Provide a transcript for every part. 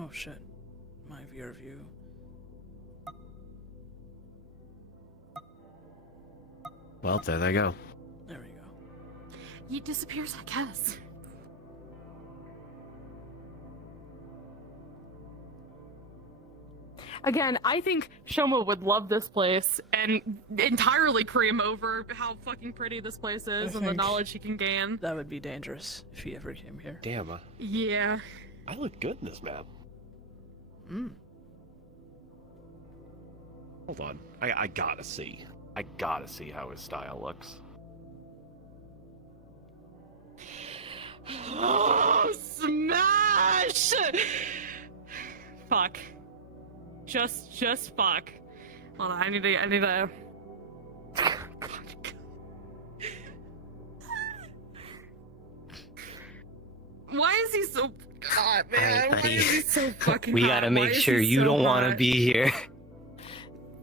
Oh shit. My VR view. Well, there they go. There we go. He disappears, I guess. Again, I think Shoma would love this place and entirely cream over how fucking pretty this place is and the knowledge he can gain. That would be dangerous if he ever came here. Damn, Yeah. I look good in this map. Hold on. I gotta see. I gotta see how his style looks. Oh, smash! Fuck. Just fuck. Hold on, I need to. Why is he so? God, man, Alright, why is he so fucking? We hot? gotta Why make is sure he you so don't want to hot? be here.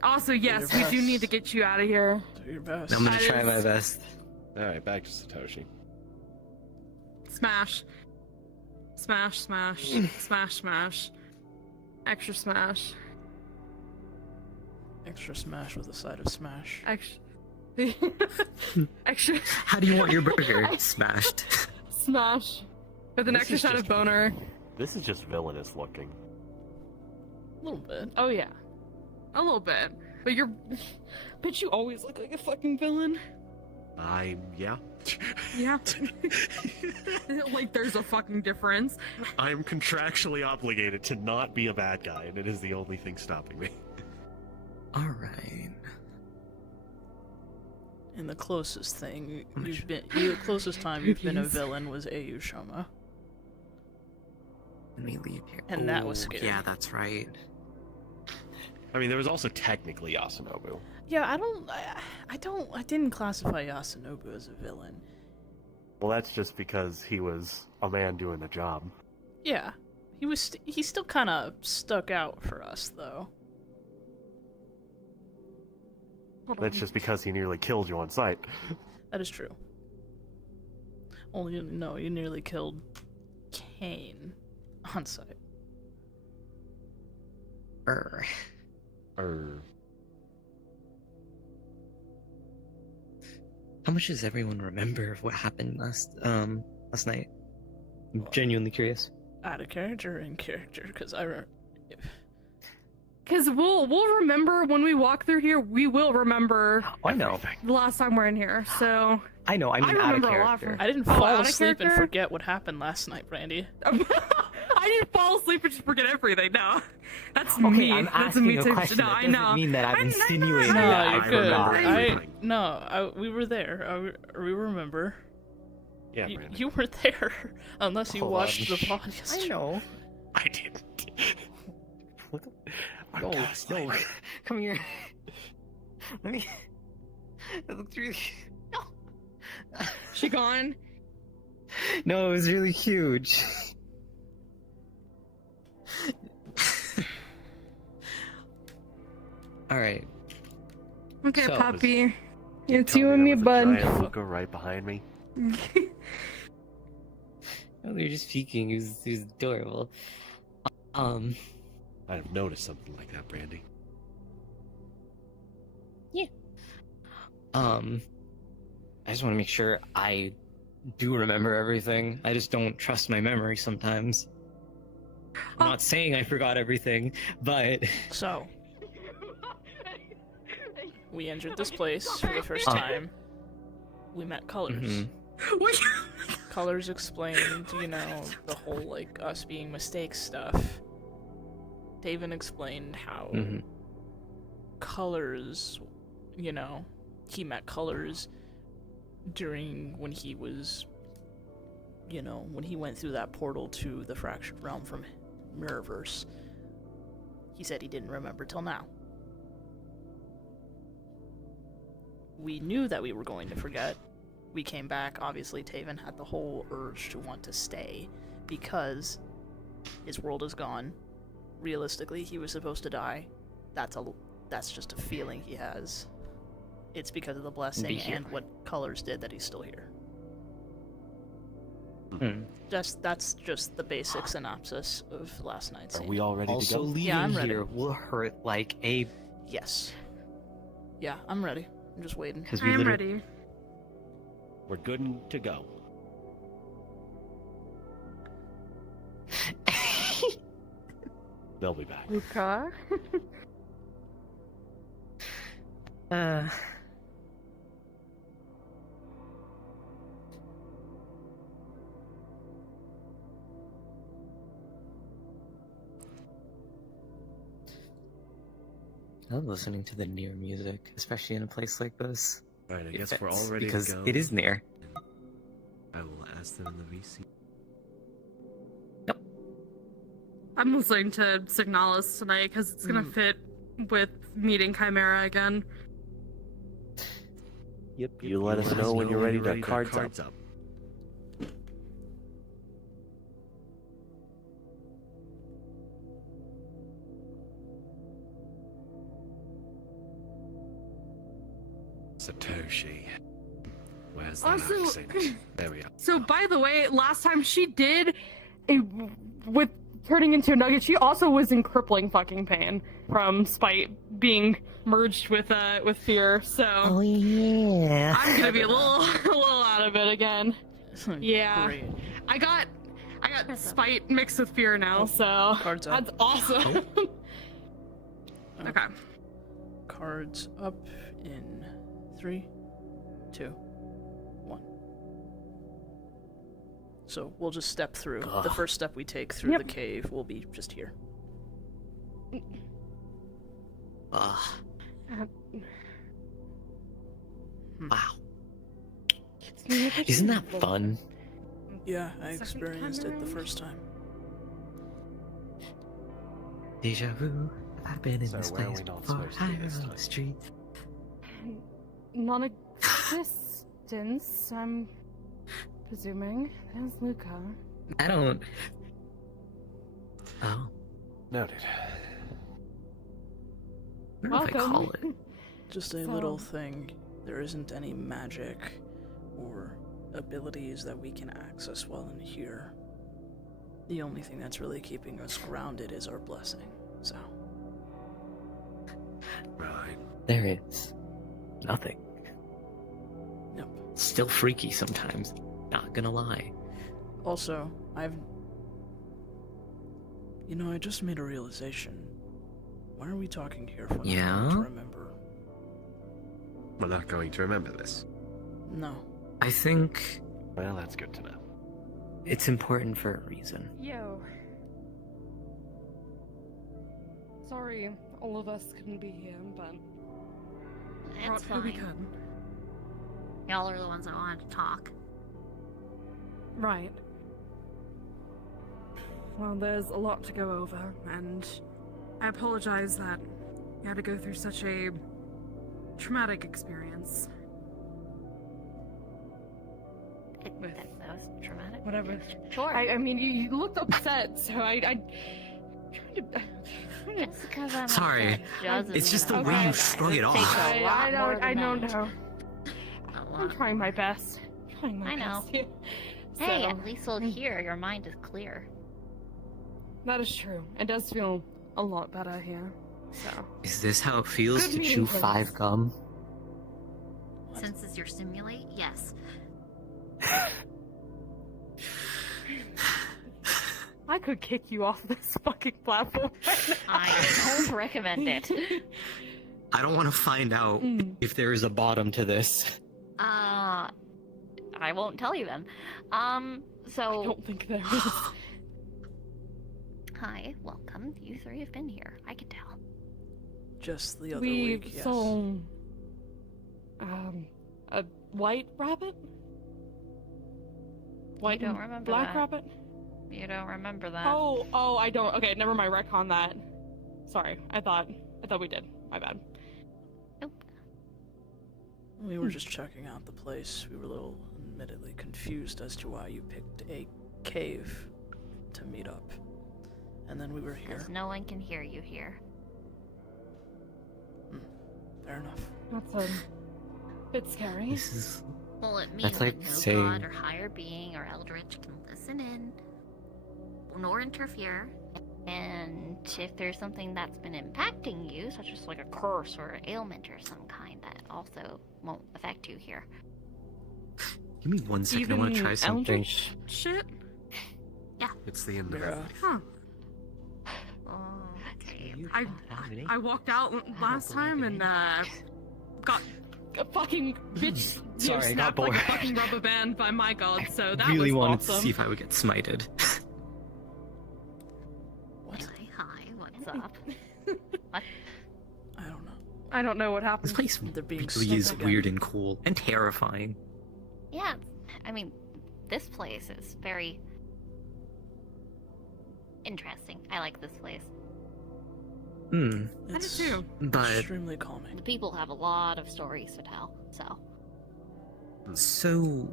Also, yes, your we do best. need to get you out of here. Do your best. I'm gonna That try is- my best. Alright, back to Satoshi. Smash. Smash, smash, smash, smash. Extra smash. Extra smash with a side of smash. Extra. Extra. How do you want your burger? Smashed. Smash. With an This extra is shot of just- boner. This is just villainous looking. A little bit. Oh, yeah. A little bit. But you're. Bitch, you always look like a fucking villain. Yeah. Yeah. Like, there's a fucking difference. I'm contractually obligated to not be a bad guy, and it is the only thing stopping me. Alright. And the closest thing the closest time you've been a villain was AU Shoma. Let me leave here. And that was Oh, scary. Yeah, that's right. I mean, there was also technically Yasunobu. Yeah, I didn't classify Yasunobu as a villain. Well, that's just because he was a man doing the job. Yeah, he still kind of stuck out for us though. That's just because he nearly killed you on sight. That is true. Only no, you nearly killed Kane on sight. Err. How much does everyone remember of what happened last night? I'm genuinely curious. Out of character or in character, because Because we'll remember when we walk through here, we will remember I know. Everything. the last time we're in here, so. I know. I mean, I out of remember a lot character. I didn't Oh, fall out of asleep and character? forget what happened last night, Brandy. I didn't fall asleep and just forget everything. No, that's Okay, me. I'm That's asking me a too. question. No, That I doesn't know. mean that I'm I know, insinuating No, that you're I good. forgot. We were there. We remember. Yeah, You, Brandon. you were there, unless you Hold watched on. the podcast. I know. I didn't. What the? I'm No, gaslighting. no. Come here. Let me. It looked really. No. She gone? No, it was really huge. All right. Okay, So- puppy. You It's tell you and me, there was a bud. giant hooker right behind me. No, they're just peeking. It was adorable. I'd have noticed something like that, Brandy. I just want to make sure I do remember everything. I just don't trust my memory sometimes. I'm not saying I forgot everything, but So, we entered this place for the first Oh. time. We met Colors. Mhm. What? Colors explained, the whole, like, us being mistakes stuff. David explained how Mhm. Colors, he met Colors during when he was, when he went through that portal to the Fractured Realm from Mirrorverse. He said he didn't remember till now. We knew that we were going to forget. We came back. Obviously, Taven had the whole urge to want to stay because his world is gone. Realistically, he was supposed to die. That's just a feeling he has. It's because of the blessing Be here. and what Colors did that he's still here. That's just the basic synopsis of last night's Are scene. we all ready to Also, go? leaving Yeah, I'm ready. here will hurt like a Yes. Yeah, I'm ready. I'm just waiting. because I we am literally. ready. We're good to go. They'll be back. Luca. Uh, I love listening to the near music, especially in a place like this. All right, I It guess we're all fits, ready because to go. it is near. I will ask them in the VC. I'm listening to Signalis tonight because it's gonna fit with meeting Chimera again. Yep. You let us know when you're ready to cards up. up. Satoshi. Where's the Also- accent? There we are. So, by the way, last time she did, with turning into a nugget, she also was in crippling fucking pain from spite being merged with fear. So yeah. I'm gonna be a little out of it again. Yeah. Great. I got spite mixed with fear now, so Cards up. that's awesome. Okay. Cards up in 3, 2, 1. So we'll just step through. The Ugh. first step we take through Yep. the cave will be just here. Ugh. Wow. Isn't that fun? Yeah, I Second experienced time it the around? first time. Deja vu. I've been in So this where are place we not before. supposed to be I this on time? the street. Non-existence, I'm presuming. There's Luca. I don't. Oh. Noted. What do I Welcome. call it? Just a So- little thing. There isn't any magic or abilities that we can access while in here. The only thing that's really keeping us grounded is our blessing. So, Right. There is nothing. nope. Still freaky sometimes. Not gonna lie. Also, I just made a realization. Why are we talking here for Yeah? nothing to remember? We're not going to remember this. No. I think Well, that's good to know. it's important for a reason. Yo. Sorry, all of us couldn't be here, but It's who we fine. could. Y'all are the ones that wanted to talk. Right. Well, there's a lot to go over, and I apologize that you had to go through such a traumatic experience. That was traumatic. Whatever. Sure. I mean, you looked upset, so I It's because I'm Sorry. upset. Jazz is It's just the gonna way die. you strung it It off. takes a lot more I than don't that. know. A I'm lot. trying my best. Trying my I know. best here. Hey, So, at least we'll hear your mind is clear. that is true. It does feel a lot better here. So Is this how it feels Good to meeting chew place. 5 gum? Since it's your simulate, yes. I could kick you off this fucking platform. I don't recommend it. I don't want to find out Mm. if there is a bottom to this. I won't tell you then. I So don't think there is. hi, welcome. You three have been here. I can tell. Just the other We week, yes. saw a white rabbit. White don't and remember black that. rabbit. You don't remember that. Oh, I don't. Okay, never mind. Retcon that. Sorry, I thought we did. My bad. We were just checking out the place. We were a little admittedly confused as to why you picked a cave to meet up. And then we were here. Because no one can hear you here. Fair enough. That's a bit scary. This is Well, it means That's like that no saying- god or higher being or eldritch can listen in nor interfere. And if there's something that's been impacting you, such as like a curse or an ailment or some kind, that also won't affect you here. Give me 1 second. I want to try something. Eldritch shit? It's the end of Yeah. it. Huh. Okay. I walked out last time and got a fucking bitch Sorry, I got snapped like a bored. fucking rubber band by my god, so that really was wanted awesome. to see if I would get smited. What? Hi, what's up? I don't know. I don't know what This happened. place They're being really is snuck again. weird and cool and terrifying. Yeah, I mean, this place is very interesting. I like this place. Hmm. I do It's too. But extremely calming. The people have a lot of stories to tell, so. so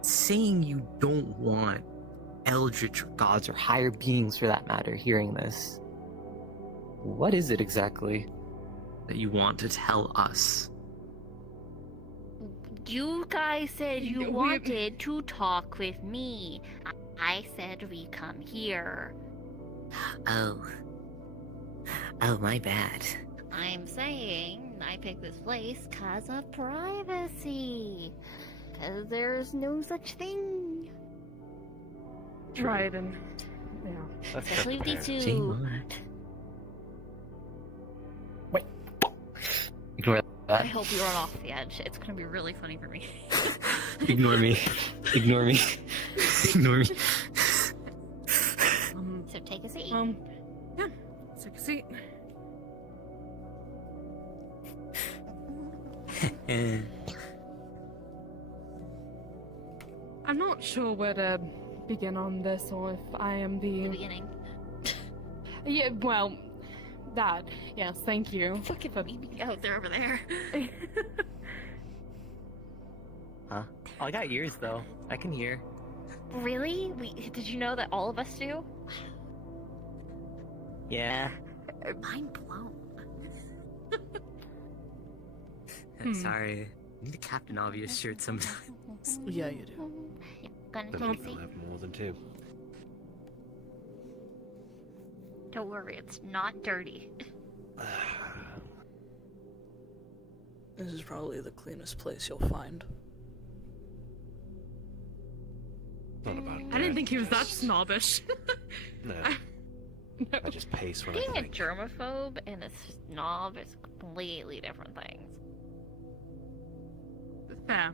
saying you don't want eldritch or gods or higher beings for that matter hearing this, what is it exactly that you want to tell us? You guys said you We- wanted to talk with me. I said we come here. Oh, my bad. I'm saying I picked this place because of privacy. Because there's no such thing. Right, and yeah. That's Especially with these fair. two. Wait. Ignore I that. hope you run off the edge. It's gonna be really funny for me. Ignore me. Ignore me. Ignore me. So take a seat. Yeah, let's take a seat. I'm not sure where to begin on this, or if I am the the... beginning. Yeah, well, that. Yes, thank you. Fucking me out there over there. Huh? Oh, I got ears though. I can hear. Really? Did you know that all of us do? Yeah. Mind blown. Sorry. I need a Captain Obvious shirt sometimes. Yeah, you do. Yeah, gonna The take a people seat. have more than two. Don't worry, it's not dirty. This is probably the cleanest place you'll find. Not about I didn't think he was that just- snobbish. No, No. I just pace when I Being a think. germaphobe and a snob is completely different things. Fair.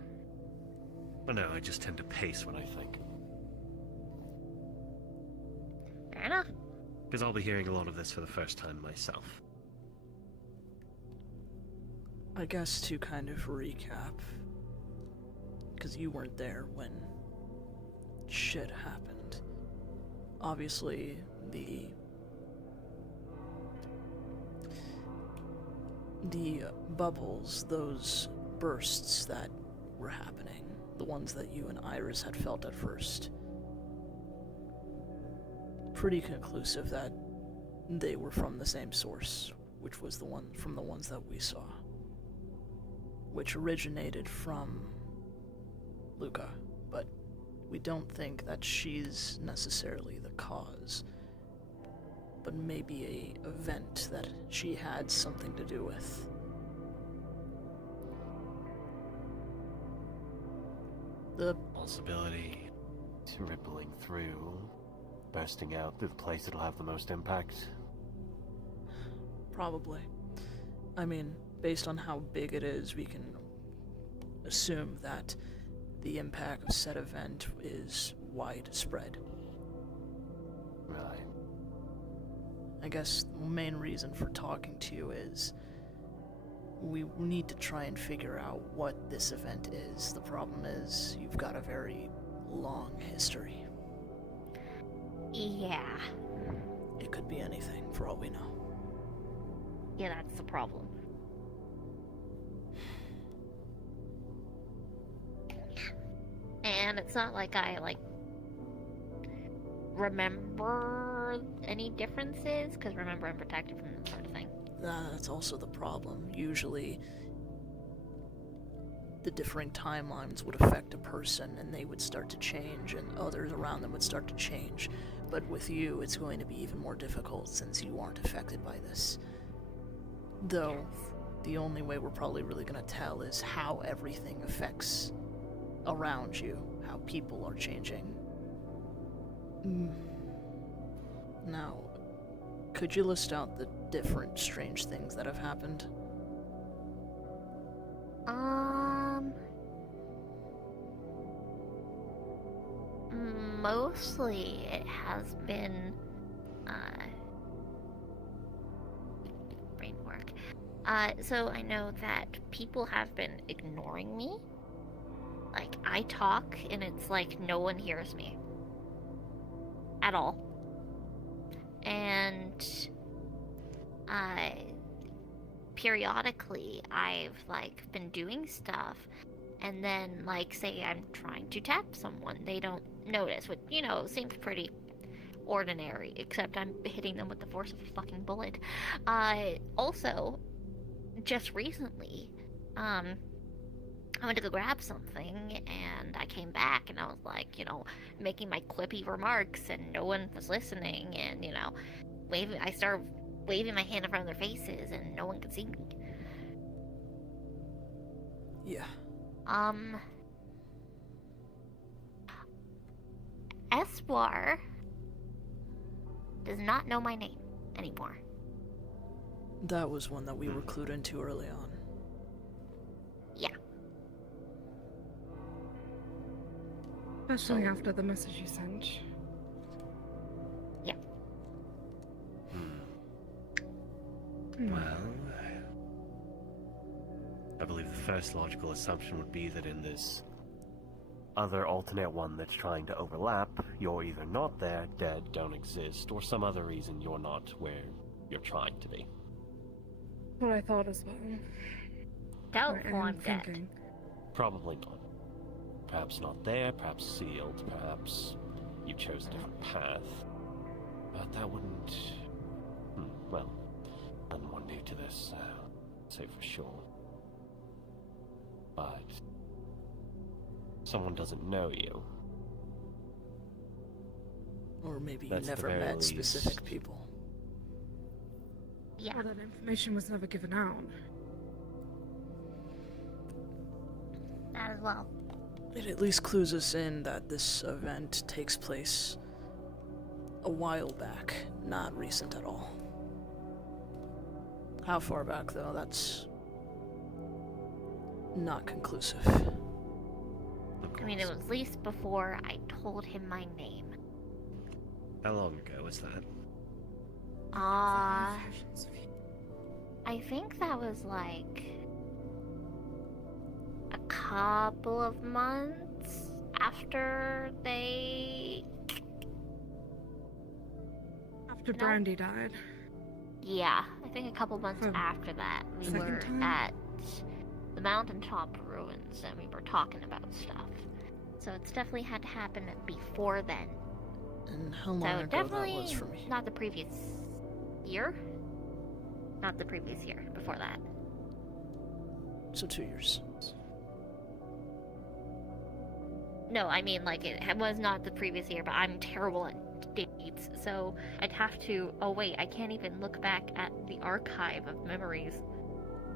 But no, I just tend to pace when I think. Fair enough. Because I'll be hearing a lot of this for the first time myself. I guess to kind of recap, because you weren't there when shit happened. Obviously, the bubbles, those bursts that were happening, the ones that you and Iris had felt at first, pretty conclusive that they were from the same source, which was the one from the ones that we saw, which originated from Luca, but we don't think that she's necessarily the cause, but maybe a event that she had something to do with. The Possibility to rippling through, bursting out through the place that'll have the most impact. Probably. I mean, based on how big it is, we can assume that the impact of said event is widespread. Right. I guess the main reason for talking to you is we need to try and figure out what this event is. The problem is you've got a very long history. Yeah. It could be anything for all we know. Yeah, that's the problem. And it's not like I, remember any differences, because remember, I'm protected from this sort of thing. That's also the problem. Usually, the differing timelines would affect a person and they would start to change and others around them would start to change. But with you, it's going to be even more difficult since you aren't affected by this. Though, the only way we're probably really going to tell is how everything affects around you, how people are changing. Now, could you list out the different strange things that have happened? Mostly it has been, brain work. So I know that people have been ignoring me. Like, I talk, and it's like no one hears me. At all. And, periodically, I've, like, been doing stuff, and then, like, say I'm trying to tap someone, they don't notice, which, you know, seems pretty ordinary, except I'm hitting them with the force of a fucking bullet. Also, just recently, I went to go grab something, and I came back, and I was like, you know, making my quippy remarks, and no one was listening, and, you know, I started waving my hand in front of their faces, and no one could see me. Yeah. Espoir does not know my name anymore. That was one that we were clued into early on. Yeah. Especially after the message you sent. Yeah. Well, I believe the first logical assumption would be that in this Other alternate one that's trying to overlap, you're either not there, dead, don't exist, or some other reason you're not where you're trying to be. What I thought as well. Doubtful I am I'm dead. thinking. Probably not. Perhaps not there, perhaps sealed, perhaps you chose a different path. But that wouldn't... well, I'm more new to this, say for sure. But... someone doesn't know you. Or maybe you That's the never very met least. specific people. Yeah. Well, that information was never given out. That as well. It at least clues us in that this event takes place a while back, not recent at all. How far back, though, that's not conclusive. I mean, it was at least before I told him my name. How long ago was that? I think that was like a couple of months after they... After No. Brandy died. Yeah, I think a couple months Hmm. after that, we Second were time? at the mountaintop ruins and we were talking about stuff. So it's definitely had to happen before then. And how long So ago that definitely was for me? not the previous year. Not the previous year, before that. So 2 years. No, I mean, like, it was not the previous year, but I'm terrible at dates, so I'd have to... Oh, wait, I can't even look back at the archive of memories,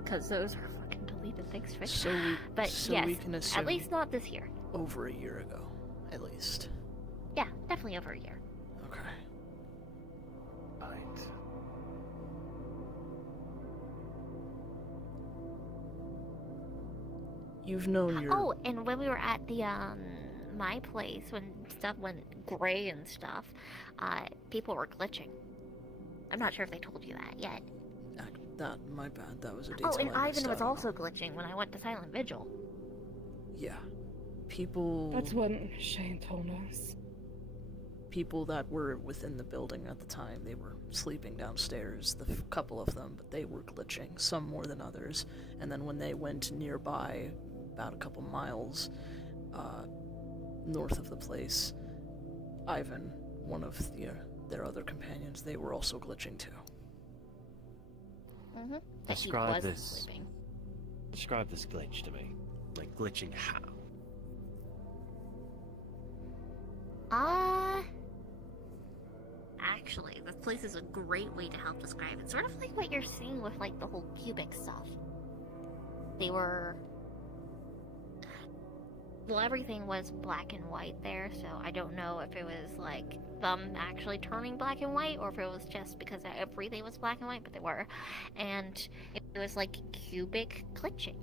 because those are fucking deleted, thanks, Fish. So we, But so yes, we can assume at least not this year. over a year ago, at least. Yeah, definitely over a year. Okay. Right. You've known your... Oh, and when we were at the, my place, when stuff went gray and stuff, people were glitching. I'm not sure if they told you that yet. That, my bad, that was a detail Oh, and I missed Ivan was out on. also glitching when I went to Silent Vigil. Yeah. People... That's what Shane told us. People that were within the building at the time, they were sleeping downstairs, the couple of them, but they were glitching, some more than others. And then when they went nearby, about a couple miles north of the place, Ivan, one of their other companions, they were also glitching too. Mm-hmm. That he Describe wasn't this. sleeping. Describe this glitch to me. Like glitching how? Actually, this place is a great way to help describe it. Sort of like what you're seeing with, like, the whole cubic stuff. They were... Well, everything was black and white there, so I don't know if it was, like, them actually turning black and white, or if it was just because everything was black and white, but they were. And it was, like, cubic glitching.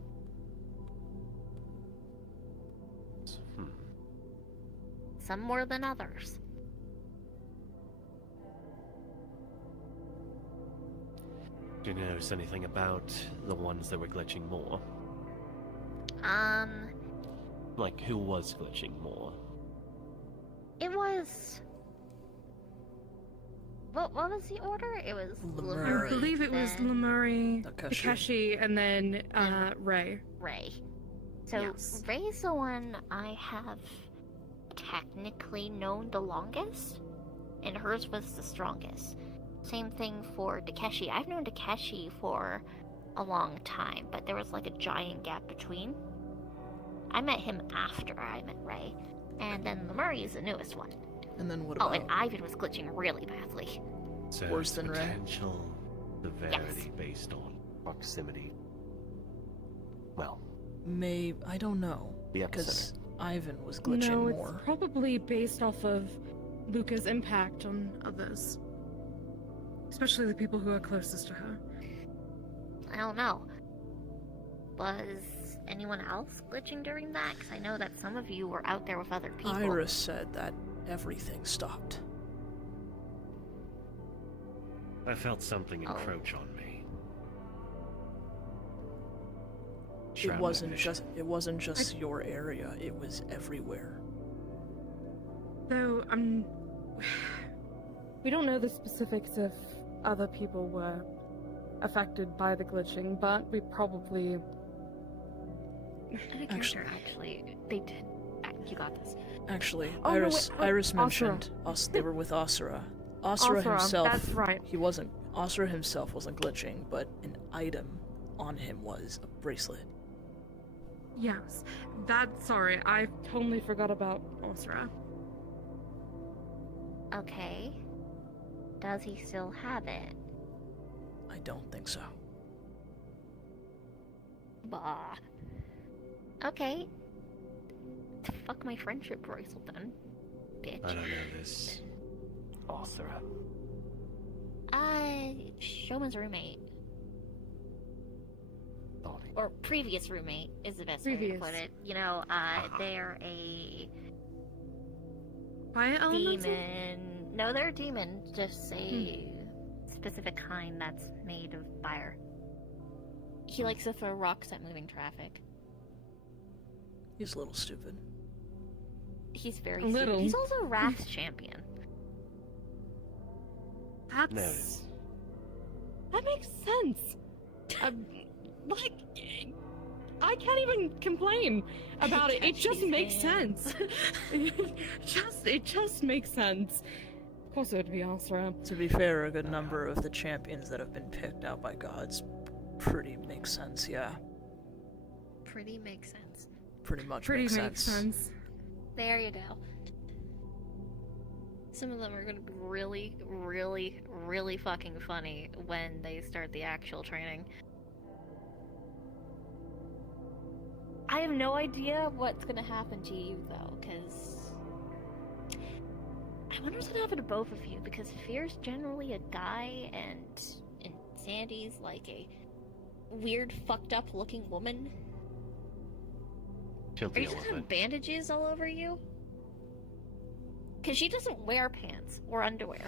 Some more than others. Do you notice anything about the ones that were glitching more? Like, who was glitching more? It was... What was the order? It was Lemuri. I believe it was then Lemuri, Takeshi. Takeshi, and then Ray. Ray. So, Yes. Ray's the one I have technically known the longest, and hers was the strongest. Same thing for Takeshi. I've known Takeshi for a long time, but there was like a giant gap between. I met him after I met Ray, and then Lemuri is the newest one. And then what Oh, about... and Ivan was glitching really badly. So Worse it's than Ray? potential severity based on proximity. Well, I don't know. the Because epicenter. Ivan was glitching No, more. it's probably based off of Luca's impact on others. Especially the people who are closest to her. I don't know. Was anyone else glitching during that? Because I know that some of you were out there with other people. Iris said that everything stopped. I felt something Oh. encroach on me. It Shroud wasn't vision. just your area, it was everywhere. Though, we don't know the specifics if other people were affected by the glitching, but we probably... Out of character, actually, they did. You got this. Actually, Oh, no, Iris wait, Iris Asura. mentioned they were with Asura. Asura himself, that's right. Asura himself wasn't glitching, but an item on him was a bracelet. Yes. Sorry, I totally forgot about Osra. Okay. Does he still have it? I don't think so. Bah. Okay. Fuck my friendship bracelet then, bitch. I don't know this. Arthur. Showman's roommate. Body. Or previous roommate is the best way to Previous. put it. You know, they're a Fire elemental? demon. No, they're a demon. Just a specific kind that's made of fire. He likes to throw rocks at moving traffic. He's a little stupid. He's very A little. He's also Wrath's champion. That makes sense. Like, I can't even complain about it. It just Takechi's makes man. sense. it just makes sense. Of course, it would be Asra. To be fair, a good number of the champions that have been picked out by gods pretty makes sense, yeah. Pretty makes sense. Pretty much Pretty makes makes sense. There you go. Some of them are gonna be really, really, really fucking funny when they start the actual training. I have no idea what's gonna happen to you though, because I wonder what's gonna happen to both of you, because Fear's generally a guy and Sandy's like a weird, fucked up looking woman. Killed Are the you just have elephant. bandages all over you? Because she doesn't wear pants or underwear.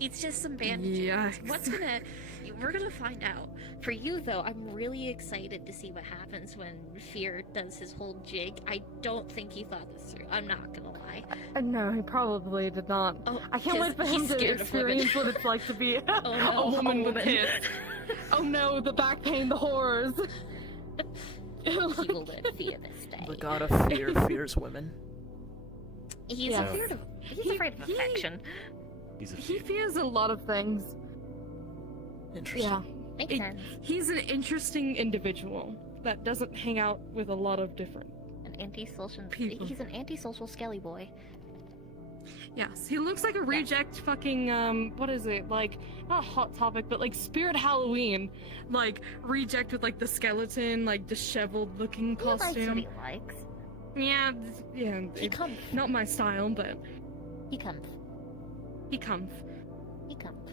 It's just some bandages. Yikes. We're gonna find out. For you, though, I'm really excited to see what happens when Fear does his whole jig. I don't think he thought this through. I'm not gonna lie. No, he probably did not. Oh, I can't wait for him he's to scared of women. experience what it's like to be Oh, no, a woman a with woman. kids. Oh no, the back pain, the horrors. He will live Fear this day. The god of fear fears women. He's Yes. afraid of. He's He- afraid of he- affection. He's a He fear. fears a lot of things. Interesting. Yeah. Makes It- sense. He's an interesting individual, that doesn't hang out with a lot of different. An antisocial. People. He's an antisocial skelly boy. Yes, he looks like a reject fucking, what is it? Like, not Hot Topic, but like Spirit Halloween. Like, reject with like the skeleton, like disheveled looking He likes what costume. he likes. Yeah, yeah. He comes. Not my style, but He comes. he comes. He comes.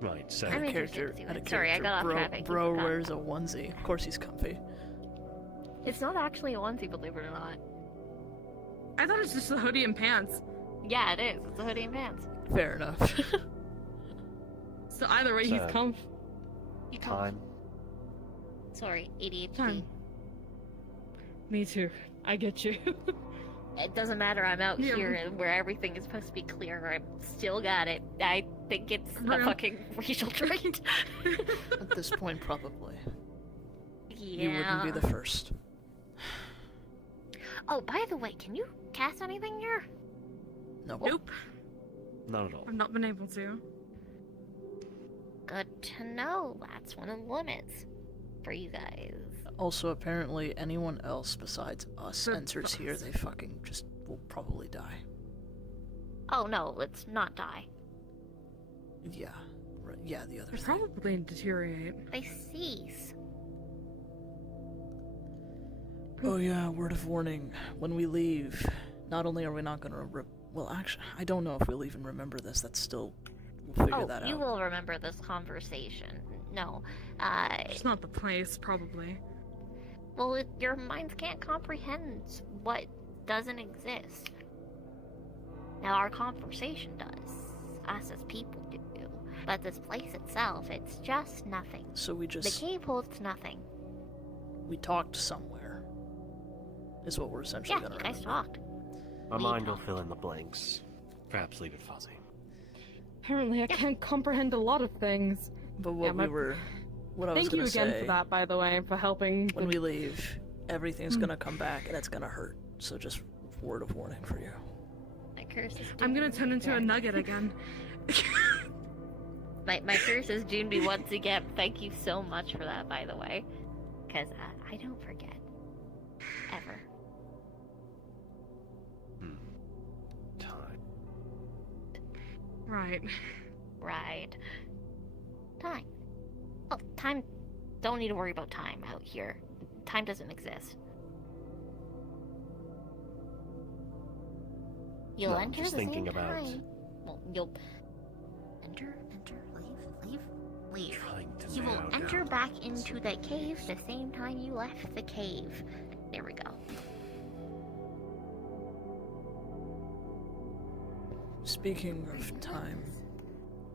Right, so I'm Character, interested to out it. of Sorry, I character. got off bro, track. Bro wears a onesie. Of course he's comfy. It's not actually a onesie, believe it or not. I thought it was just a hoodie and pants. Yeah, it is. It's a hoodie and pants. Fair enough. So either way, he's So- comf. He comes. Time. Sorry, ADHD. Time. Me too. I get you. It doesn't matter. I'm out Yeah. here and where everything is supposed to be clear. I still got it. I think it's a Real. fucking racial trait. At this point, probably. Yeah. You wouldn't be the first. Oh, by the way, can you cast anything here? Nope. Nope. not at all. I've not been able to. Good to know. That's one of the limits for you guys. Also, apparently, anyone else besides us But- enters here, they fucking just will probably die. Oh no, let's not die. Yeah. Right. Yeah, the other They thing. probably deteriorate. They cease. Oh yeah, word of warning. When we leave, not only are we not gonna well, actually, I don't know if we'll even remember this. That's still... We'll figure Oh, that you out. will remember this conversation. No. It's not the place, probably. Well, your minds can't comprehend what doesn't exist. Now, our conversation does. Us as people do. But this place itself, it's just nothing. So we The just... cave holds nothing. We talked somewhere. Is what we're essentially Yeah, gonna you guys remember. talked. My We mind will talked. fill in the blanks. Perhaps leave it fuzzy. Apparently, I can't comprehend a lot of things. But what Yeah, my- we were... What I was Thank you gonna again say... for that, by the way, for helping. When we leave, everything's Mm. gonna come back and it's gonna hurt. So just word of warning for you. My curse is I'm gonna doomed. turn into a nugget again. My curse is doomed me once again. Thank you so much for that, by the way. Because I don't forget. Ever. Time. Right. Right. Time. Oh, time. Don't need to worry about time out here. Time doesn't exist. You'll No, I'm enter just the same thinking about- time. Well, you'll enter, leave. Trying to You will narrow enter down. back into the cave the same time you left the cave. There we go. Speaking of time,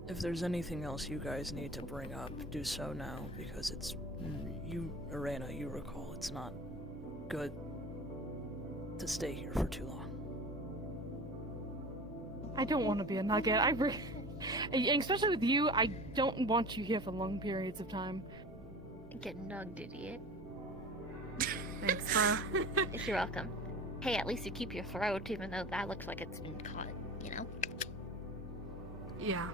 if there's anything else you guys need to bring up, do so now, because it's... You, Arena, you recall, it's not good to stay here for too long. I don't want to be a nugget. Especially with you, I don't want you here for long periods of time. Get nugged, idiot. Thanks, bro. You're welcome. Hey, at least you keep your throat, even though that looks like it's been caught, you know? Yeah.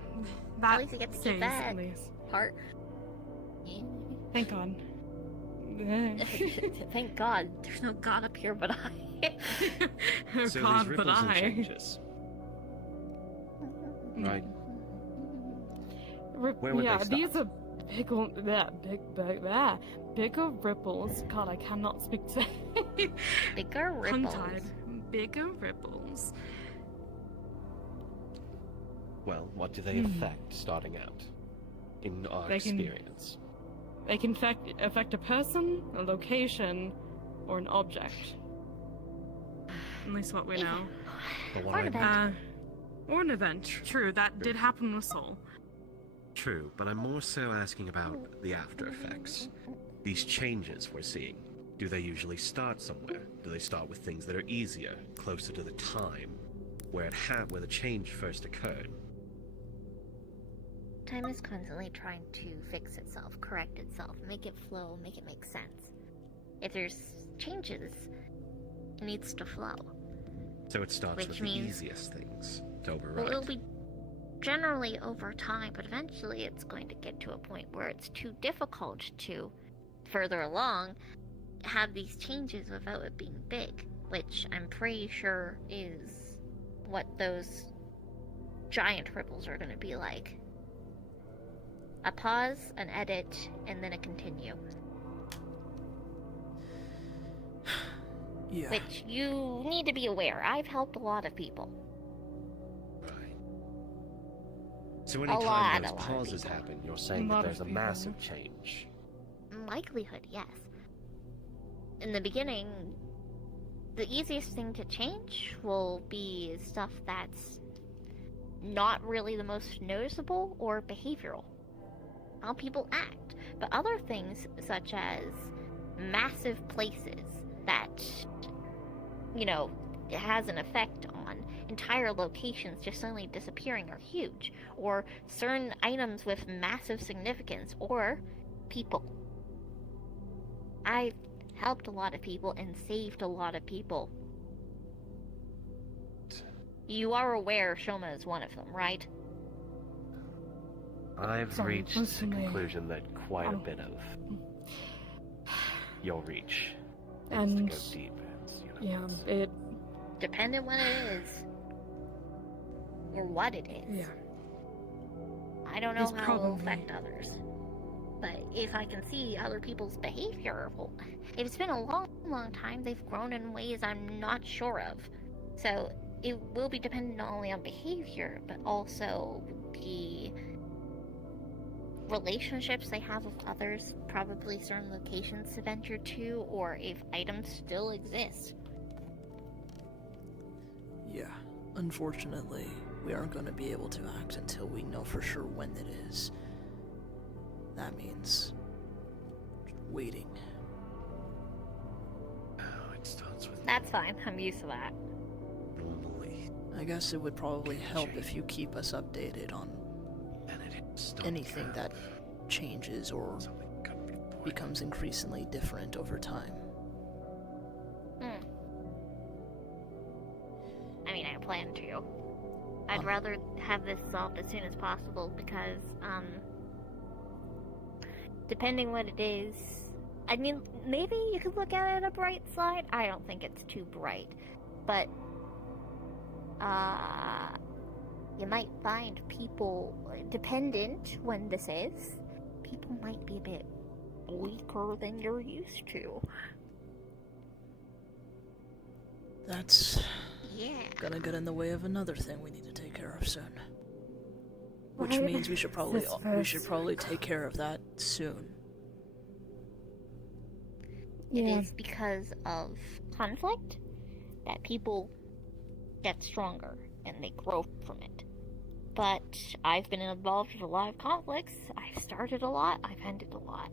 At That least you get to stays, keep that at least. part. Thank God. Thank God. There's no God up here but I. Oh So God, these but ripples and I. changes. Right. Where would yeah, they these are bigger ripples. God, I cannot speak today. Bigger ripples. Tongue-tied. Bigger ripples. Well, what do they affect starting out? In our They can- experience. They can affect a person, a location, or an object. At least what we know. But what Or an I event. Or an event. True, that did happen with Soul. True, but I'm more so asking about the after effects. These changes we're seeing, do they usually start somewhere? Do they start with things that are easier, closer to the time where where the change first occurred? Time is constantly trying to fix itself, correct itself, make it flow, make it make sense. If there's changes, it needs to flow. So it starts Which with the means- easiest things to Well, override. it'll be generally over time, but eventually it's going to get to a point where it's too difficult to, further along, have these changes without it being big, which I'm pretty sure is what those giant ripples are going to be like. A pause, an edit, and then a continue. Yeah. Which you need to be aware. I've helped a lot of people. Right. So lot anytime those of pauses people. happen, You're saying Lot that of there's a people. massive change. Likelihood, yes. In the beginning, the easiest thing to change will be stuff that's not really the most noticeable or behavioral. How people act. But other things, such as massive places that, it has an effect on entire locations just suddenly disappearing, are huge. Or certain items with massive significance, or people. I've helped a lot of people and saved a lot of people. You are aware Shoma is one of them, right? I've Sorry, reached the listen, conclusion that quite a Oh. bit of your reach needs And to go deep. yeah, it Depending what it is. Or what it is. yeah. I don't know It's how it will probably- affect others. But if I can see other people's behavior, well, if it's been a long, long time, they've grown in ways I'm not sure of. So it will be dependent not only on behavior, but also the relationships they have with others, probably certain locations to venture to, or if items still exist. Yeah. Unfortunately, we aren't going to be able to act until we know for sure when it is. That means waiting. Oh, it starts with That's fine, I'm used to that. normally, I guess it would probably help if you keep us updated on and it stopped anything that changes or something could be pointed. becomes increasingly different over time. I mean, I plan to. I'd rather have this solved as soon as possible because, depending what it is, I mean, maybe you could look at it a bright side. I don't think it's too bright, but, you might find people dependent when this is. People might be a bit weaker than you're used to. That's Yeah. gonna get in the way of another thing we need to take care of soon. Which Right. means we should probably This first. take care of that soon. It Yeah. is because of conflict that people get stronger and they grow from it. But I've been involved with a lot of conflicts. I've started a lot, I've ended a lot.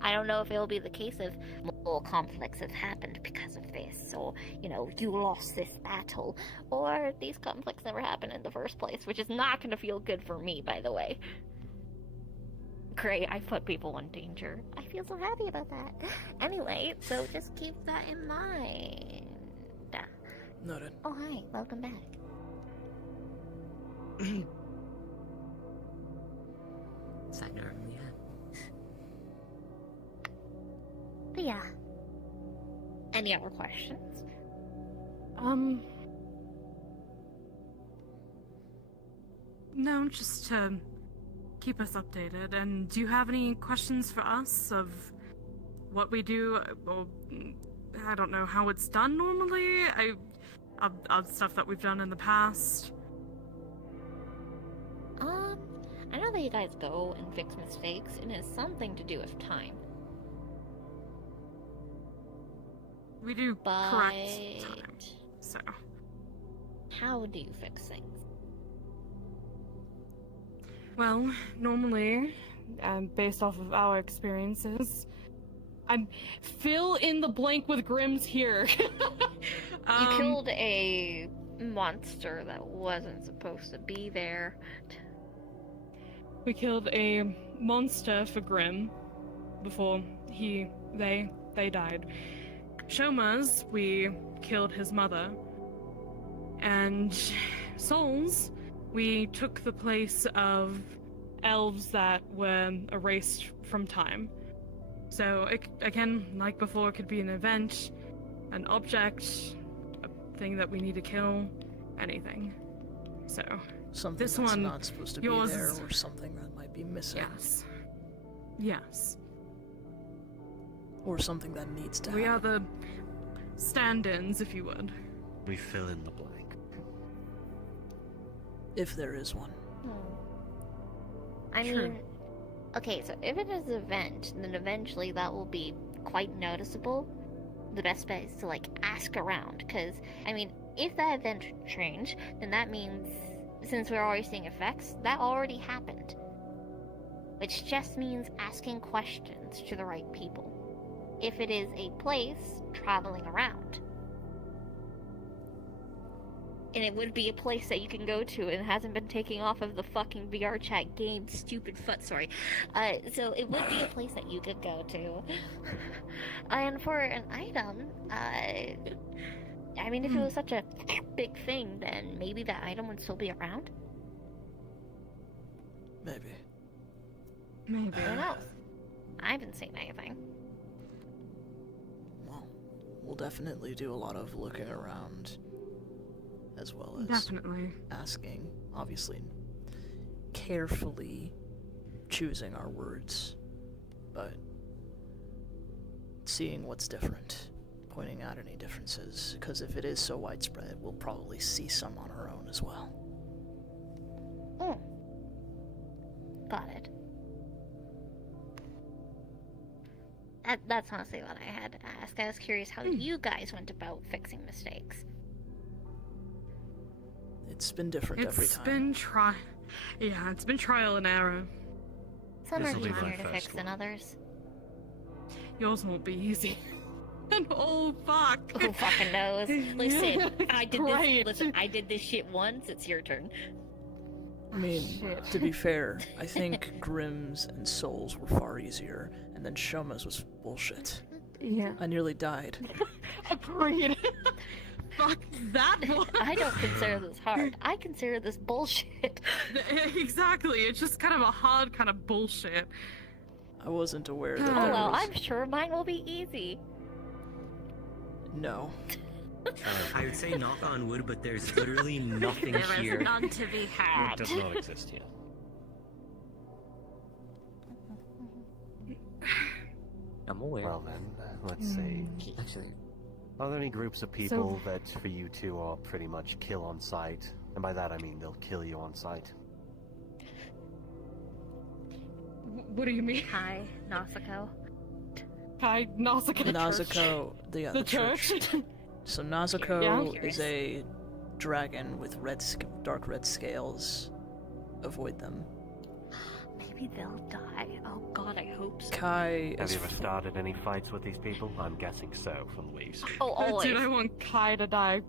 I don't know if it'll be the case of multiple conflicts have happened because of this, or, you lost this battle, or these conflicts never happened in the first place, which is not going to feel good for me, by the way. Great, I put people in danger. I feel so happy about that. Anyway, so just keep that in mind. Noted. Oh, hi, welcome back. Is that normally it? But yeah. Any other questions? No, just to keep us updated. And do you have any questions for us of what we do? Or I don't know how it's done normally. Of stuff that we've done in the past. I know that you guys go and fix mistakes, and it's something to do with time. We do But correct time. So how do you fix things? well, normally, based off of our experiences, I'm fill in the blank with Grimm's here. You killed a monster that wasn't supposed to be there. We killed a monster for Grimm before they died. Shoma's, we killed his mother. And souls, we took the place of elves that were erased from time. So, again, like before, it could be an event, an object, a thing that we need to kill, anything. So, Something this that's one, not supposed to be yours there, is- or something that might be missing, yes. Yes. or something that needs to We are happen. the stand-ins, if you would. We fill in the blank. If there is one. I True. mean, okay, so if it is an event, then eventually that will be quite noticeable. The best bet is to, like, ask around, because, I mean, if that event changed, then that means, since we're already seeing effects, that already happened. Which just means asking questions to the right people. If it is a place, traveling around. And it would be a place that you can go to and hasn't been taking off of the fucking VR chat game, stupid foot, sorry. So it would be a place that you could go to. And for an item, I mean, if it was such a big thing, then maybe that item would still be around? Maybe. Maybe. Who knows? I haven't seen anything. Well, we'll definitely do a lot of looking around, as well as Definitely. asking, obviously, carefully choosing our words, but seeing what's different, pointing out any differences, because if it is so widespread, we'll probably see some on our own as well. Oh. Got it. That's honestly what I had to ask. I was curious how you guys went about fixing mistakes. It's been different every It's time. been it's been trial and error. Some are This'll be my easier to first fix than one. others. Yours won't be easy. And oh fuck. Who fucking knows? Listen, I did Great. this. Listen, I did this shit once. It's your turn. I mean, Shit. to be fair, I think Grimm's and Soul's were far easier, and then Shoma's was bullshit. Yeah. I nearly died. Agreed. Fuck that one. I don't consider this hard. I consider this bullshit. Exactly. It's just kind of a hard kind of bullshit. I wasn't aware that Oh, Oh there well, was... I'm sure mine will be easy. No. I would say knock on wood, but there's literally nothing There is here. none to be It had. does not exist here. I'm aware. Well then, let's see. Actually, Are there any groups of people that for you two are pretty much kill on sight? And by that I mean they'll kill you on sight. What do you mean? Hi, Nausicaa. Hi, Nausicaa. Nazuko, the church. So Nazuko Yeah. is a dragon with dark red scales. Avoid them. Maybe they'll die. Oh god, I hope so. Kai Have is you ever started any fights with these people? I'm guessing so from the way you speak. Oh, always. Dude, I want Kai to die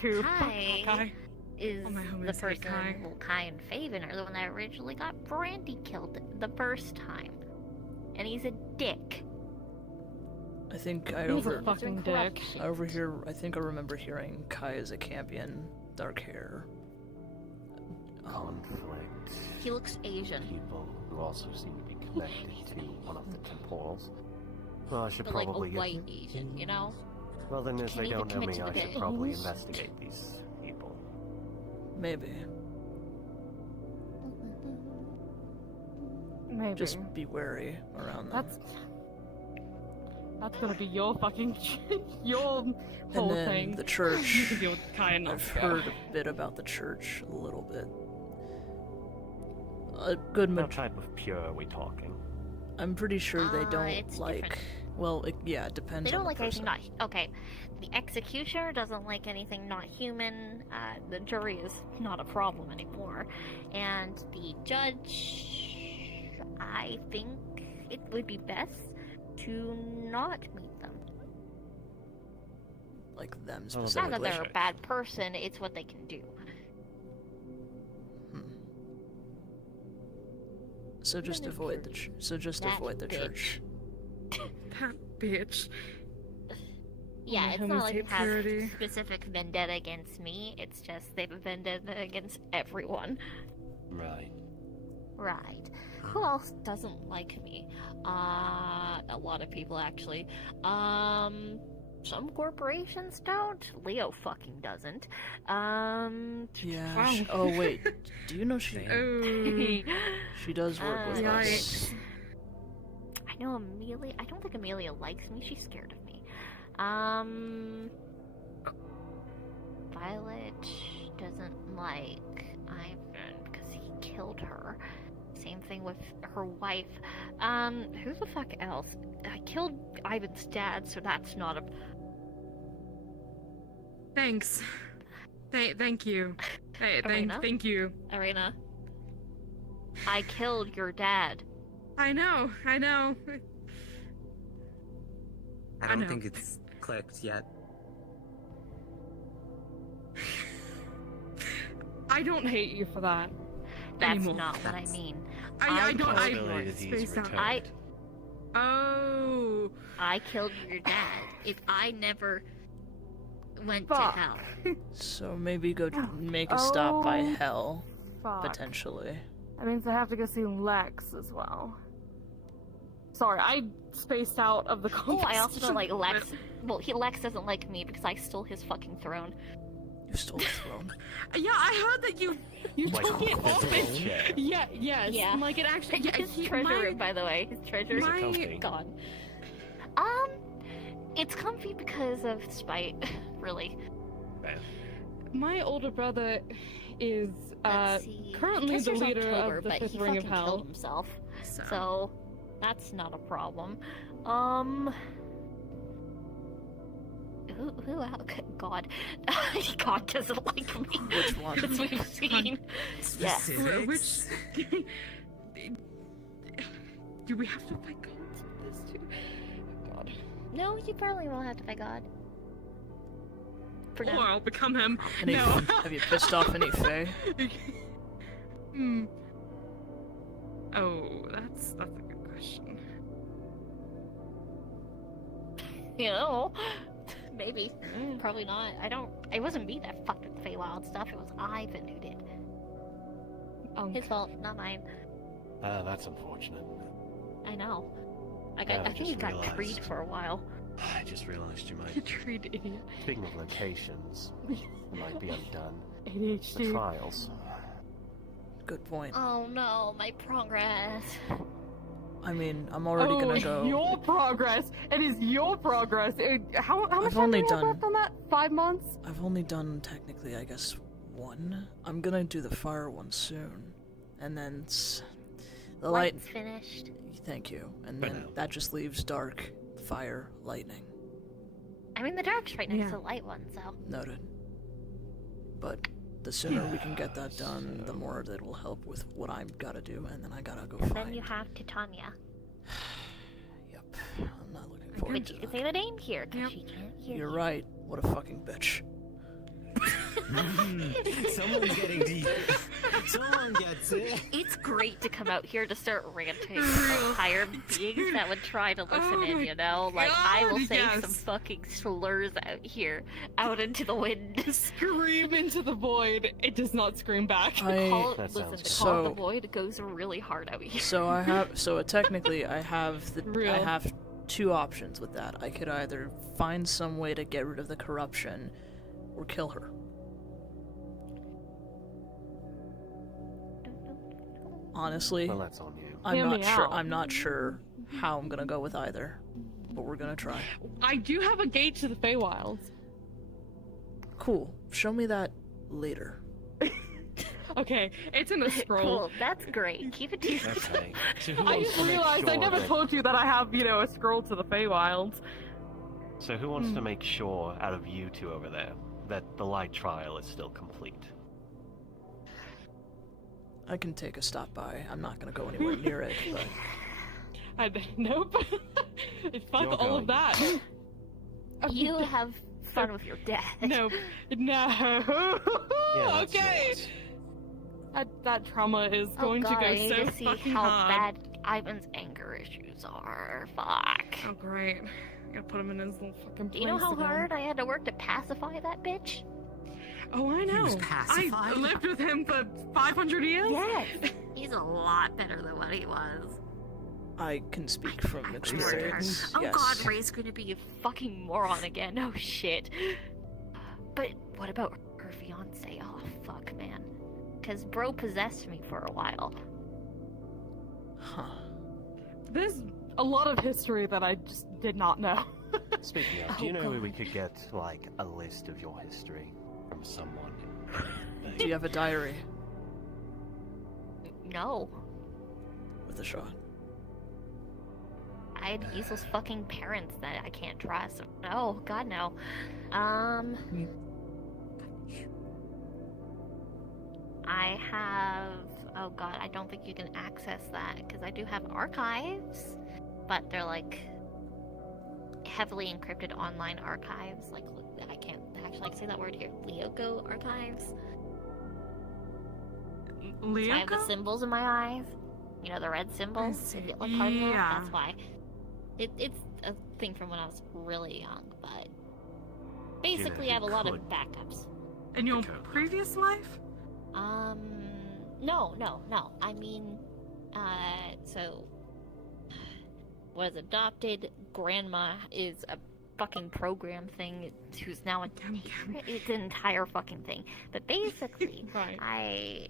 too. Fuck Kai Kai. is Oh, my the homies hate person, Kai. well, Kai and Faven are the one that originally got Brandy killed the first time. And he's a dick. I think I He's a over fucking Corrupt dick. shit. over here. I think I remember hearing Kai is a champion, dark hair. Conflict. He looks Asian. People who also seem to be connected to one of the temporals. Well, I should But like a probably white Asian, you know? Well then, as Can't they even don't know commit me, to the I should bit. probably investigate these people. Maybe. Maybe. Just be wary around them. That's gonna be your fucking your And whole then thing. the You church. can deal with Kai and I've Nausicaa. heard a bit about the church, a little bit. A good What type of pure are we talking? I'm pretty sure they don't it's like. different. Well, yeah, it depends. They don't on the like anything person. not. Okay, the executioner doesn't like anything not human. The jury is not a problem anymore. And the judge, I think it would be best to not meet them. Like them Oh, It's not specifically. that they're a bad person, it's what they can do. So just That avoid the. church. So just That avoid the bitch. church. That bitch. Yeah, it's Home not is like hate it has purity. specific vendetta against me. It's just they have a vendetta against everyone. Right. Right. Who else doesn't like me? A lot of people actually. Some corporations don't. Leo fucking doesn't. Yeah. Wow. Oh wait, do you know she Oh. she does work with us? Yikes. I know Amelia. I don't think Amelia likes me. She's scared of me. Violet doesn't like Ivan because he killed her. Same thing with her wife. Who the fuck else? I killed Ivan's dad, so that's not a. Thanks. Thank you. Hey, Arena? thank you. Arena. I killed your dad. I know. I I don't know. think it's clicked yet. I don't hate you for that. That's Anymore. not what I That's- mean. I don't. I Possibility that he's spaced out. returned. Oh. I killed your dad. If I never went Fuck. to hell. So maybe go make a stop by Oh, hell, Fuck. potentially. That means I have to go see Lex as well. Sorry, I spaced out of the Oh, conversation. I also don't like Lex. Well, Lex doesn't like me because I stole his fucking throne. You stole the throne. Yeah, I heard that you Like took it a off physical it. chair. Yeah, yes. Yeah. Like it actually. Yeah, His he, treasure my, room, by the way. His treasure Is it My- comfy? gone. It's comfy because of spite, really. my older brother is Let's see. currently the Kisser's leader October, of the but Fifth he Ring of fucking Hell. killed himself, so that's not a problem. Who else? God, God doesn't like me. Which one? As we've seen. Yes. Specifics? Which do we have to fight gods with this too? God. No, you probably won't have to fight God. For Or now. I'll become him. Any, No. have you pissed off any Fae? Hmm. Oh, that's a good question. You know, maybe. Probably not. It wasn't me that fucked with the Feywild stuff. It was Ivan who did. His fault, not mine. That's unfortunate. I know. I Yeah, I think he just got realized. treed for a while. I just realized you might. You treat idiot. Speaking of locations, it might be undone. The ADHD. trials. Good point. Oh no, my progress. I mean, I'm already gonna go. Your progress. It is your progress. How much I've time only do you have done- left on that? 5 months? I've only done technically, I guess, one. I'm gonna do the fire one soon, and then the light. Light's finished. Thank you. And For then now. that just leaves dark, fire, lightning. I mean, the dark's right next Yeah. to the light one, so. Noted. But the sooner we can get that done, the more that will help with what I've gotta do, and then I gotta go find. Then you have Titania. Yep. I'm not looking forward But to you can that. say the name here, because Yep. she can't hear You're you. right. What a fucking bitch. Someone's getting deep. Someone gets it. It's great to come out here to start ranting For about real. higher beings that would try to listen Oh in, my you know? Like, I will God, say yes. some fucking slurs out here, out into the wind. Scream into the void. It does not scream back. Listen, the call That of sounds the So- void goes really hard out here. So technically I have Real. I have two options with that. I could either find some way to get rid of the corruption or kill her. Honestly, Well, that's on you. I'm Hear not me sure out. I'm not sure how I'm gonna go with either. But we're gonna try. I do have a gate to the Feywilds. Cool. Show me that later. Okay, it's in a scroll. Cool, that's great. Keep it to yourself. Okay. So who I wants just to make realized I sure never that- told you that I have, a scroll to the Feywilds. So who wants to make sure, out of you two over there, that the light trial is still complete? I can take a stop by. I'm not gonna go anywhere near it, but Nope. Fuck You're all of going. that. You have fun with your dad. Nope. No. Yeah, that's okay. yours. That trauma is Oh going God, to I go need so to see fucking how hard. bad Ivan's anger issues are. Fuck. Oh great. I gotta put him in his little fucking place. Do you know how again. hard I had to work to pacify that bitch? Oh, I know. was I pacified? lived with him for 500 years. Yes. He's a lot better than what he was. I can speak from I worked experience. hard. Oh Yes. god, Ray's gonna be a fucking moron again. Oh shit. But what about her fiance? Oh fuck, man. Cause bro possessed me for a while. Huh. There's a lot of history that I just did not know. Speaking of, do you Oh, know where we God. could get, like, a list of your history from someone? Do you have a diary No. with a shot? I had useless fucking parents that I can't trust. No, god no. I have... Oh god, I don't think you can access that, because I do have archives, but they're like heavily encrypted online archives. Like, I can't actually say that word here. Leogo archives. Leo? I have the symbols in my eyes. You know, the red symbols. see. If it look hard enough, Yeah. that's why. It's a thing from when I was really young, but basically I have a lot of could. backups. In your Okay. previous life? No. I mean, so was adopted. Grandma is a fucking program thing who's now a it's an entire fucking thing. But basically, Right. I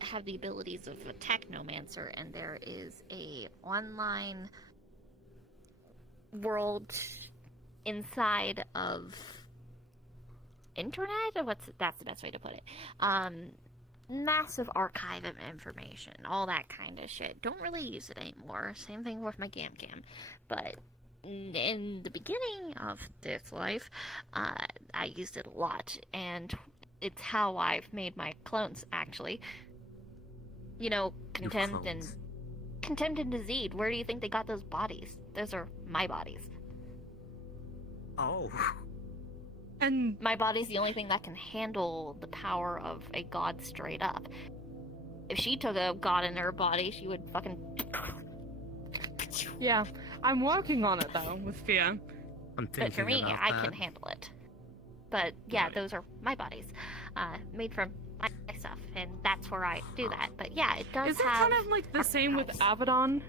have the abilities of a technomancer, and there is a online world inside of internet, or that's the best way to put it. Massive archive of information, all that kind of shit. Don't really use it anymore. Same thing with my Gam Cam. But in the beginning of this life, I used it a lot, and it's how I've made my clones, actually. You know, New Contempt clones. and Disease. Where do you think they got those bodies? Those are my bodies. Oh. And My body's the only thing that can handle the power of a god straight up. If she took a god in her body, she would fucking... yeah, I'm working on it though with fear. I'm But thinking for me, about I that. can handle it. But yeah, Right. those are my bodies. Made from my stuff, and that's where I do that. But yeah, it does Is it have... kind of like the same with archives. Abaddon?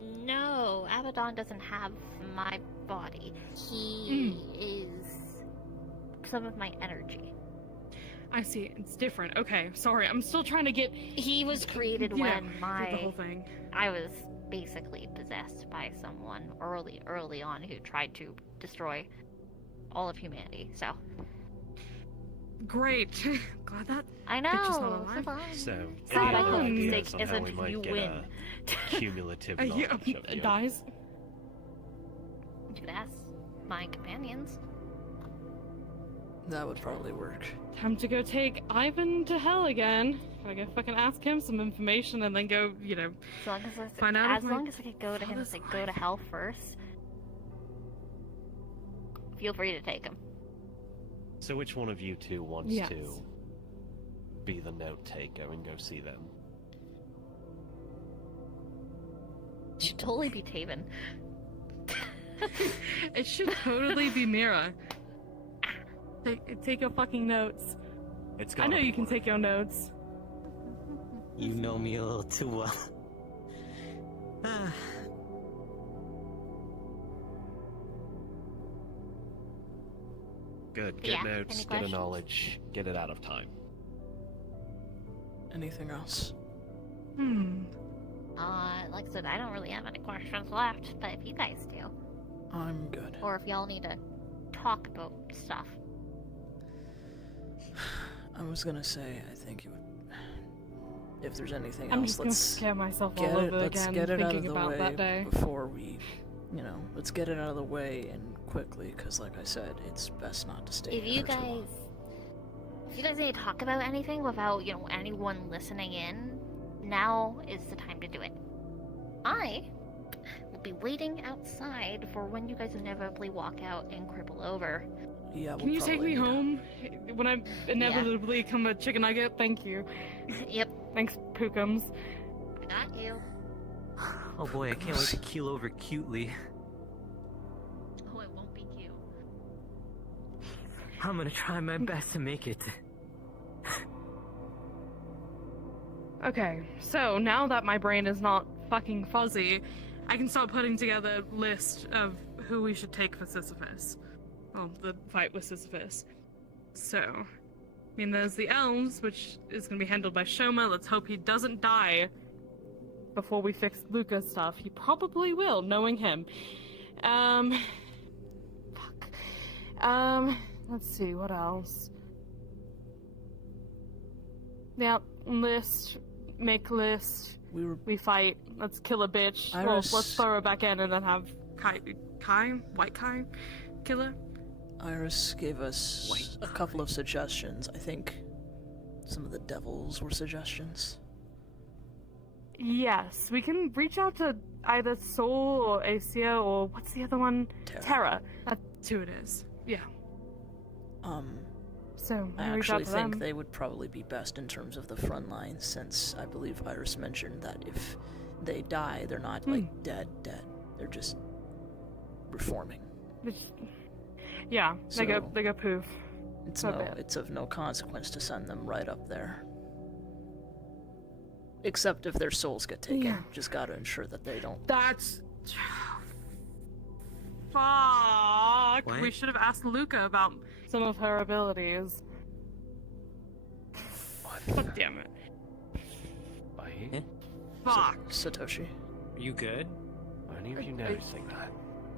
No, Abaddon doesn't have my body. He is some of my energy. I see. It's different. Okay, sorry. I'm still trying to get He was created you know, when get the whole thing. I was basically possessed by someone early on who tried to destroy all of humanity. So Great. Glad that. I Bitch is not know. alive. So fun. So, God, I any other hope ideas mistake on how we isn't might you get win. a cumulative Yeah, knowledge of you? dies. You could ask my companions. That would probably work. Time to go take Ivan to hell again. I gotta fucking ask him some information and then go, you know. As long as Find out if as my long as I could go to him and father's say go to hell first. Feel free to take him. So which one of you two wants Yes. to be the note taker and go see them? Should totally be Taven. It should totally be Mira. Take your fucking notes. It's I gotta know be you can one of take your notes. You know me a little too well. Ah. Good. Get Yeah, notes, any get a questions? knowledge, get it out of time. Anything else? Like I said, I don't really have any questions left, but if you guys do, I'm good. or if y'all need to talk about stuff. I was gonna say, I think you would. If there's anything I'm else, just gonna let's scare myself get all it. over Let's again get it out of thinking the about way that day. before we, let's get it out of the way and quickly, because like I said, it's best not to stay If here you for too long. need to talk about anything without, anyone listening in, now is the time to do it. I will be waiting outside for when you guys inevitably walk out and cripple over. Yeah, we'll Can you take probably me need to- home when I inevitably come a chicken nugget? Thank you. Yep, Thanks, Pookums. I got you. Oh boy, I can't wait to keel over cutely. Oh, it won't be cute. I'm gonna try my best to make it. Okay, so now that my brain is not fucking fuzzy, I can start putting together a list of who we should take for Sisyphus. Well, the fight with Sisyphus. So, I mean, there's the elves, which is going to be handled by Shoma. Let's hope he doesn't die before we fix Luca's stuff. He probably will, knowing him. Fuck. Let's see, what else? Yep, list, make list, we fight, let's kill a bitch. Iris- Well, let's throw her back in and then have White Kai, kill her. Iris gave us a couple of suggestions. I think some of the devils were suggestions. Yes, we can reach out to either Soul or Acia or what's the other one? Terra. That's who it is. Yeah. So I we'll reach out actually to think them. they would probably be best in terms of the front line, since I believe Iris mentioned that if they die, they're not like dead. They're just reforming. Yeah, So- they go poof. It's So bad. it's of no consequence to send them right up there. Except if their souls get taken. Yeah. Just gotta ensure that they don't. That's fuck. What? We should have asked Luca about some of her abilities. God damn it. Bye. Fuck. Satoshi, Are you good? Are any of you noticing that?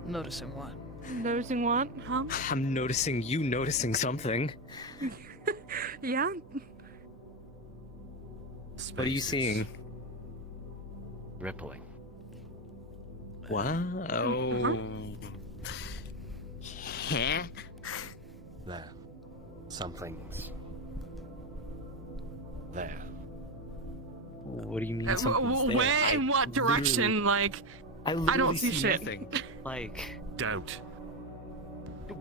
noticing what? Noticing what? Huh? I'm noticing you noticing something. Yeah. What are you seeing? Rippling. Wow. Huh? There. Something's there. What do you mean something's there? Where? In what direction? Like, I literally don't see shit. nothing. Like, Don't.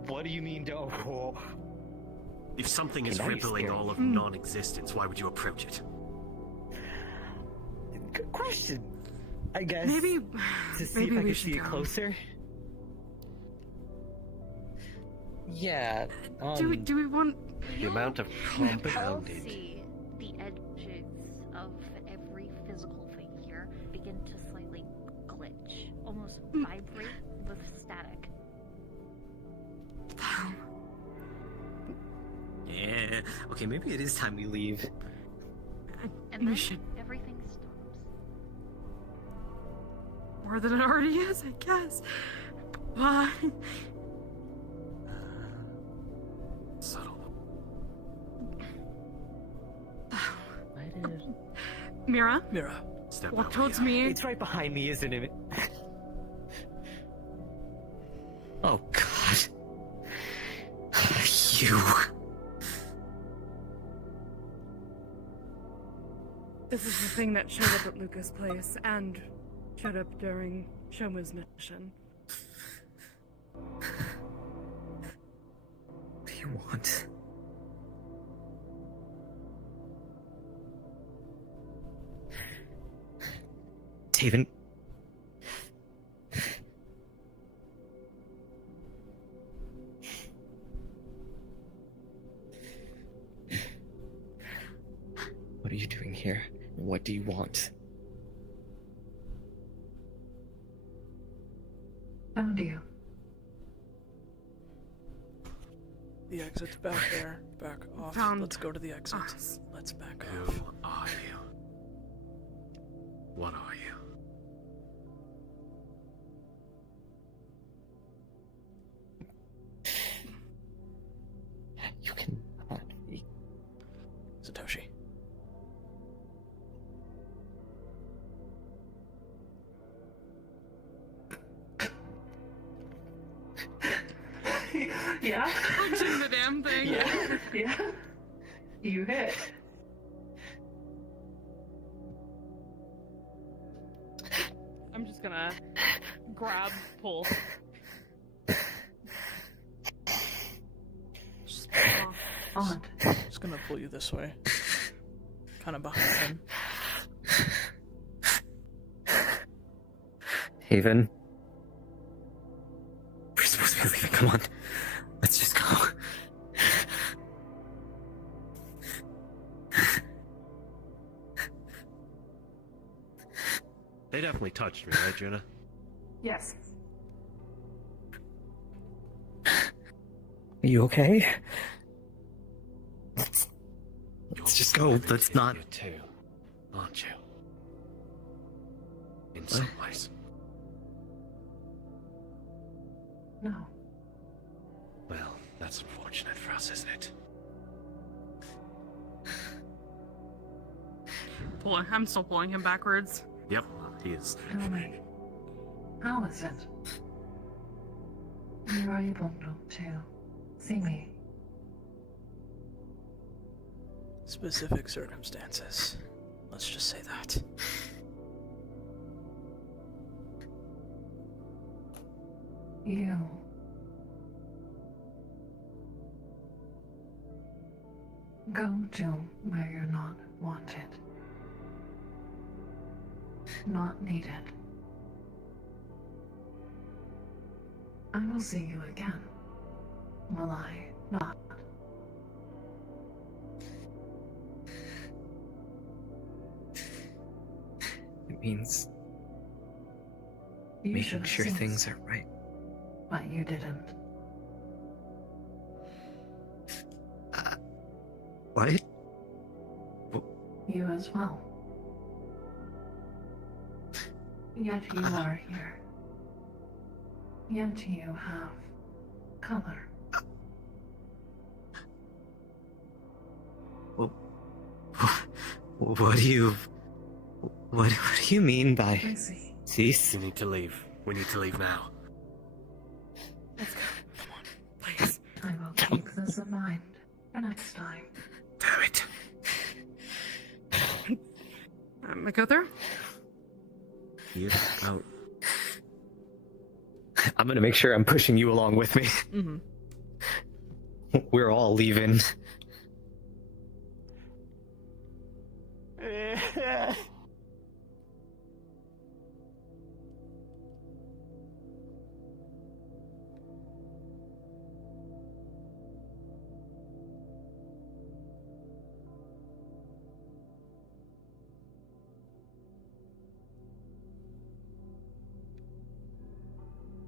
what do you mean don't? If something is Now you're rippling scared. all of non-existence, why would you approach it? Good question. I guess. maybe. To see maybe if I we can should see it go. closer. Yeah. Do we want? The amount of I'll compounded. see the edges of every physical thing here begin to slightly glitch, almost vibrate with static. Yeah. Okay, maybe it is time we leave. And We then should- everything stops. More than it already is, I guess. But Subtle. Mira, Mira, Step walk over towards here. me. It's right behind me, isn't it? Oh God. You. This is the thing that showed up at Luca's place and showed up during Shoma's mission. What do you want? Taven. What are you doing here? What do you want? Found you. the exit's back there. Back off. Found Let's go to the exit. us. Let's back off. Who are you? What are you? You can be. Satoshi. Yeah? Punching the damn thing. Yeah? You hit. I'm just gonna grab, pull. Just pull off. On. Just gonna pull you this way. Kind of behind him. Haven. We're supposed to be leaving. Come on. Let's just go. They definitely touched me, right, Juna? Yes. Are you okay? Let's just go. Let's not. You too, aren't you? In What? some ways. No. Well, that's unfortunate for us, isn't it? I'm still pulling him backwards. Yep, he is. Tell me, how is it you are able to see me? Specific circumstances. Let's just say that. You go to where you're not wanted, not needed. I will see you again, will I not? It means You making should have sure seen things are right. but you didn't. What? You as well. Yet you are here. Yet you have color. What do you... What do you mean by... I see. Cease? We need to leave. We need to leave now. Let's go. Come on, please. I will keep this in mind for next time. Damn it. I go through. He is out. I'm gonna make sure I'm pushing you along with me. Mm-hmm. We're all leaving.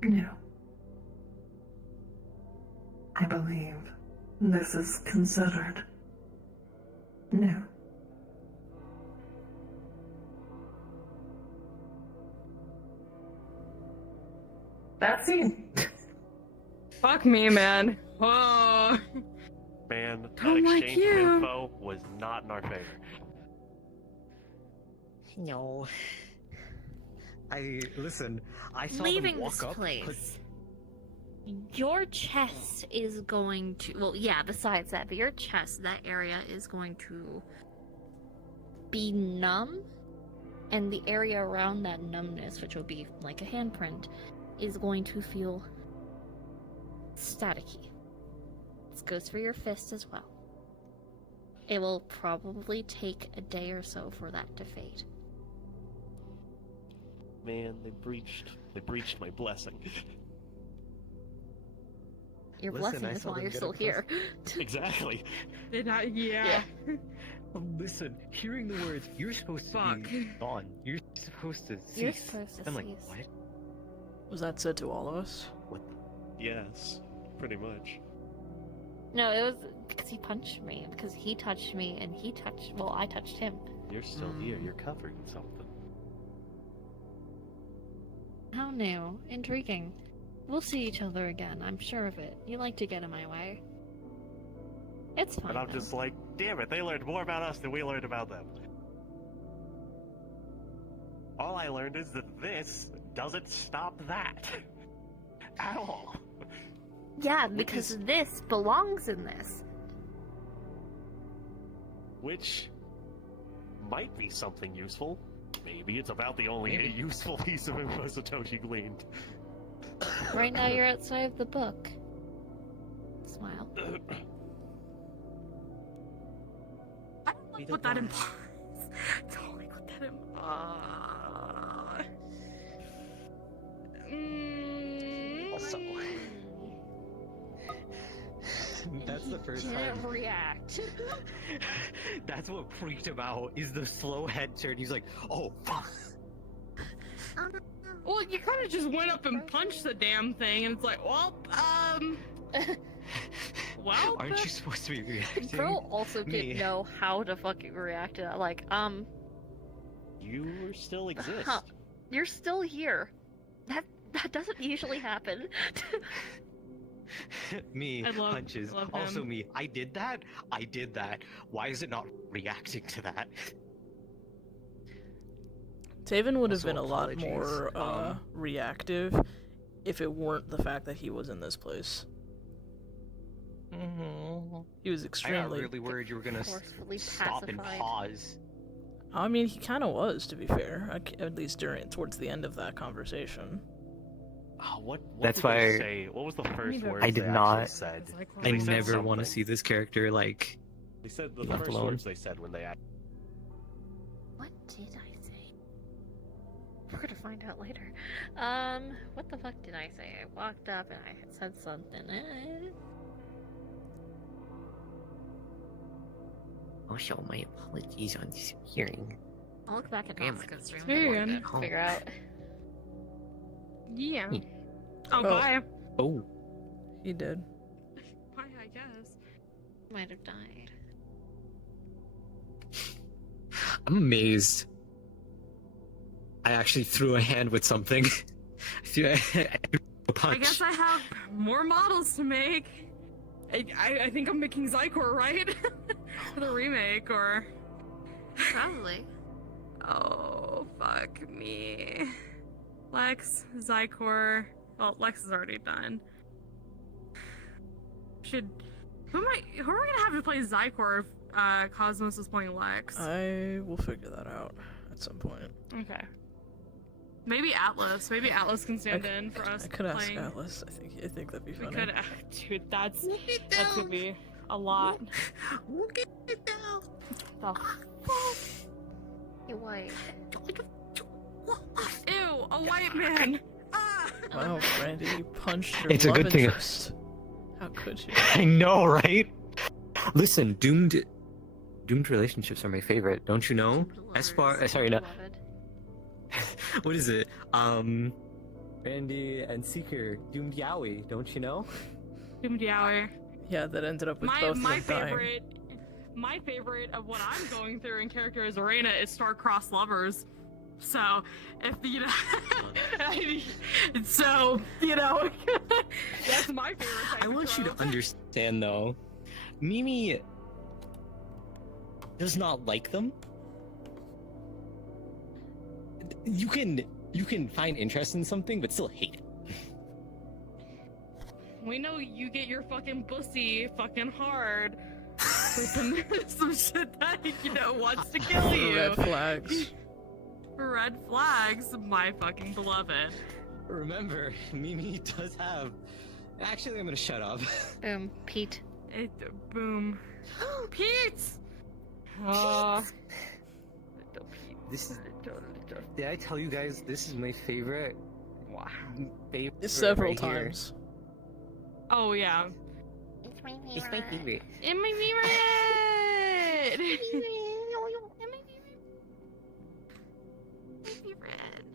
No. I believe this is considered new. That scene. Fuck me, man. Whoa. Man, that Don't like exchange of you. info was not in our favor. No. Listen, I saw Leaving them walk this up, place. Your chest is going to. Well, yeah, besides that, but your chest, that area is going to be numb. And the area around that numbness, which will be like a handprint, is going to feel staticky. This goes for your fist as well. It will probably take a day or so for that to fade. Man, they breached my blessing. Your Listen, blessing I is saw why them you're get still up close. here. Exactly. Did not. Yeah. Listen, hearing the words, you're supposed to Fuck. be gone. You're supposed to cease. You're supposed to I'm like, cease. what? Was that said to all of us? What the... Yes, pretty much. No, it was because he punched me. Because he touched me, and he touched. Well, I touched him. You're still here. You're covering something. How new? Intriguing. We'll see each other again. I'm sure of it. You like to get in my way. It's fine. And I'm though. just like, damn it, they learned more about us than we learned about them. All I learned is that this doesn't stop that. At all. Yeah, because this belongs in this. Which might be something useful. Maybe it's about the only Maybe. useful piece of info Satoshi gleaned. Right now, you're outside of the book. Smile. Put that in pause. Totally put that in. Also, that's the first Didn't time. react. That's what freaked him out. Is the slow head turn. He's like, oh fuck. Well, you kind of just went up and punched the damn thing, and it's like, well, well, Aren't you supposed to be reacting? Bro also Me. didn't know how to fucking react to that. Like, You still exist. huh, you're still here. That doesn't usually happen. Me I love- punches. love Also him. me. I did that. Why is it not reacting to that? Taven would have Also, been a lot apologies. more reactive if it weren't the fact that he was in this place. He was I got extremely. really worried you were gonna Forcefully stop and pacified. pause. I mean, he kind of was, to be fair. At least towards the end of that conversation. What That's did they why- say? What was the first I word did they actually not- said? I They said never want to something. see this character like. They said the left first alone. words they said when they asked. What did I say? We're gonna find out later. What the fuck did I say? I walked up and I had said something. Also, my apologies on disappearing. I'll look back at Damn Natsuka's room Very and good. figure out. yeah. Hmm. Oh, Oh. bye. Oh, He did. Bye, I guess. Might have died. I'm amazed. I actually threw a hand with something. I threw a punch. I guess I have more models to make. I think I'm making Zycor, right? For the remake, or... Probably. Oh, fuck me. Lex, Zycor... Well, Lex is already done. Who are we gonna have to play Zycor if Cosmos is playing Lex? I will figure that out at some point. Okay. Maybe Atlas. Maybe Atlas can stand in for us I could ask playing. Atlas. I think that'd be We funny. could, dude. That's gonna be a lot. The fuck? Hey, white. Ew, a white man. Ah! Wow, Brandy, you punched your It's a love good thing- interest. How could you? I know, right? Listen, doomed relationships are my favorite. Don't you know? As far, sorry, no. Beloved. What is it? Randy and Seeker, doomed yaoi. Don't you know? Doomed Yowie. Yeah, that ended up with My both of them dying. favorite of what I'm going through in character as Arena is star-crossed lovers. So, if you know, so you know, that's my favorite. Type I want you to trope. understand, though. Mimi does not like them. You can find interest in something, but still hate it. We know you get your fucking pussy fucking hard for some shit that wants to kill you. Red flags. Red flags, my fucking beloved. Remember, Mimi does have. Actually, I'm gonna shut up. Boom. Pete. Boom. Pete. This is. Did I tell you guys this is my favorite? Wow. Favorite Several right here. times. Oh yeah. It's my favorite. It's my favorite. In my favorite. My favorite.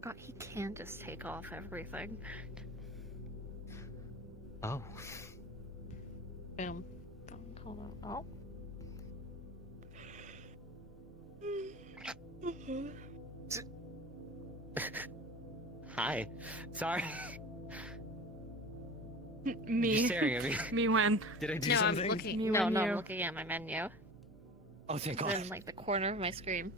God, he can just take off everything. Oh. Boom. Hold on. Oh. Hi. Sorry. Me. You're staring at me. Me when? Did I do No, something? I'm looking. You No, and no, you. I'm looking at my menu. Oh, thank It's God. in like the corner of my screen.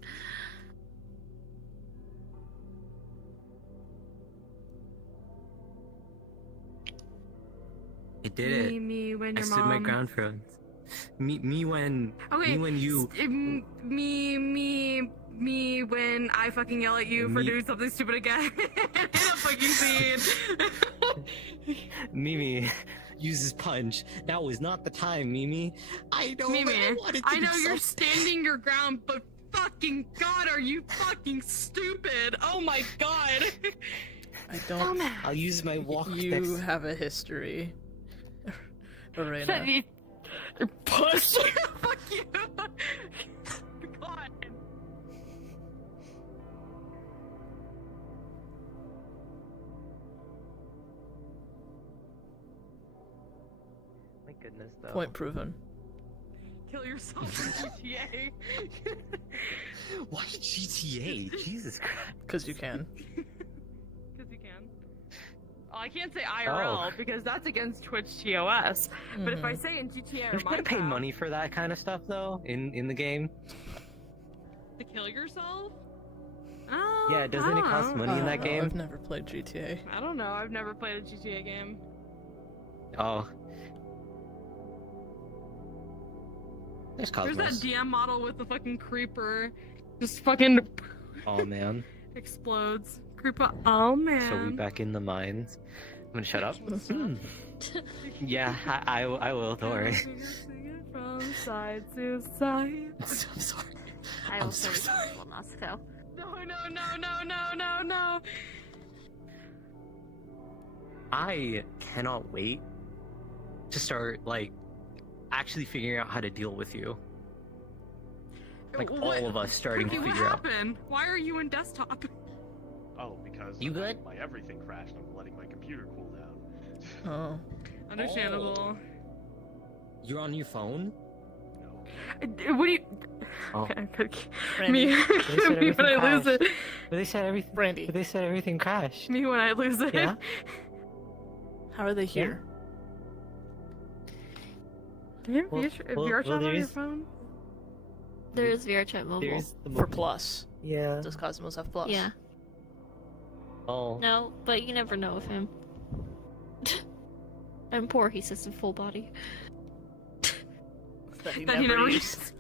I did it. Me when I your stood mom. my ground for us. Me when. Okay. Me when you. Me when I fucking yell at you for Me- doing something stupid again in a fucking scene. Mimi, uses punch. Now is not the time, Mimi. I know. Mimi, I wanted to I do know you're something. standing your ground, but fucking God, are you fucking stupid? Oh my God. I don't. I'll use my walk. You have a history, Arena. Push. Fuck you. God. My goodness, though. Point proven. Kill yourself in GTA. Why GTA? Jesus Christ. Because you can. Because you can. Oh, I can't say IRL because that's against Twitch TOS. But if I say in GTA or You're gonna pay Minecraft money for that kind of stuff, though, in the game. to kill yourself? Oh, Yeah, doesn't it cost money in that game? I've never played GTA. I don't know. I've never played a GTA game. Oh. There's There's Cosmos. that DM model with the fucking creeper. Just fucking Oh man. explodes. Creeper. Oh man. So we back in the mines. I'm gonna shut up. Yeah, I will. Don't worry. From side to side. I'm so sorry. I I'm also so sorry. resemble Moscow. No. I cannot wait to start actually figuring out how to deal with you. All of us starting Cookie, to what figure out. happened? Why are you in desktop? Oh, because You good? my everything crashed. I'm letting my computer cool down. Oh. Understandable. You're on your phone? No. What do you? Oh. Okay, Cookie. Randy. Me, They said me when I everything lose it. But they said everything. Brandy. But they said everything crashed. Me when I lose it. Yeah. How are they here? Do you have Well, VR chat on your there's- phone? There is VRChat mobile. There's the For Plus. Yeah. Does Cosmos have Plus? Yeah. Oh. No, but you never know of him. I'm poor, he sits in full body. That he That never he never used.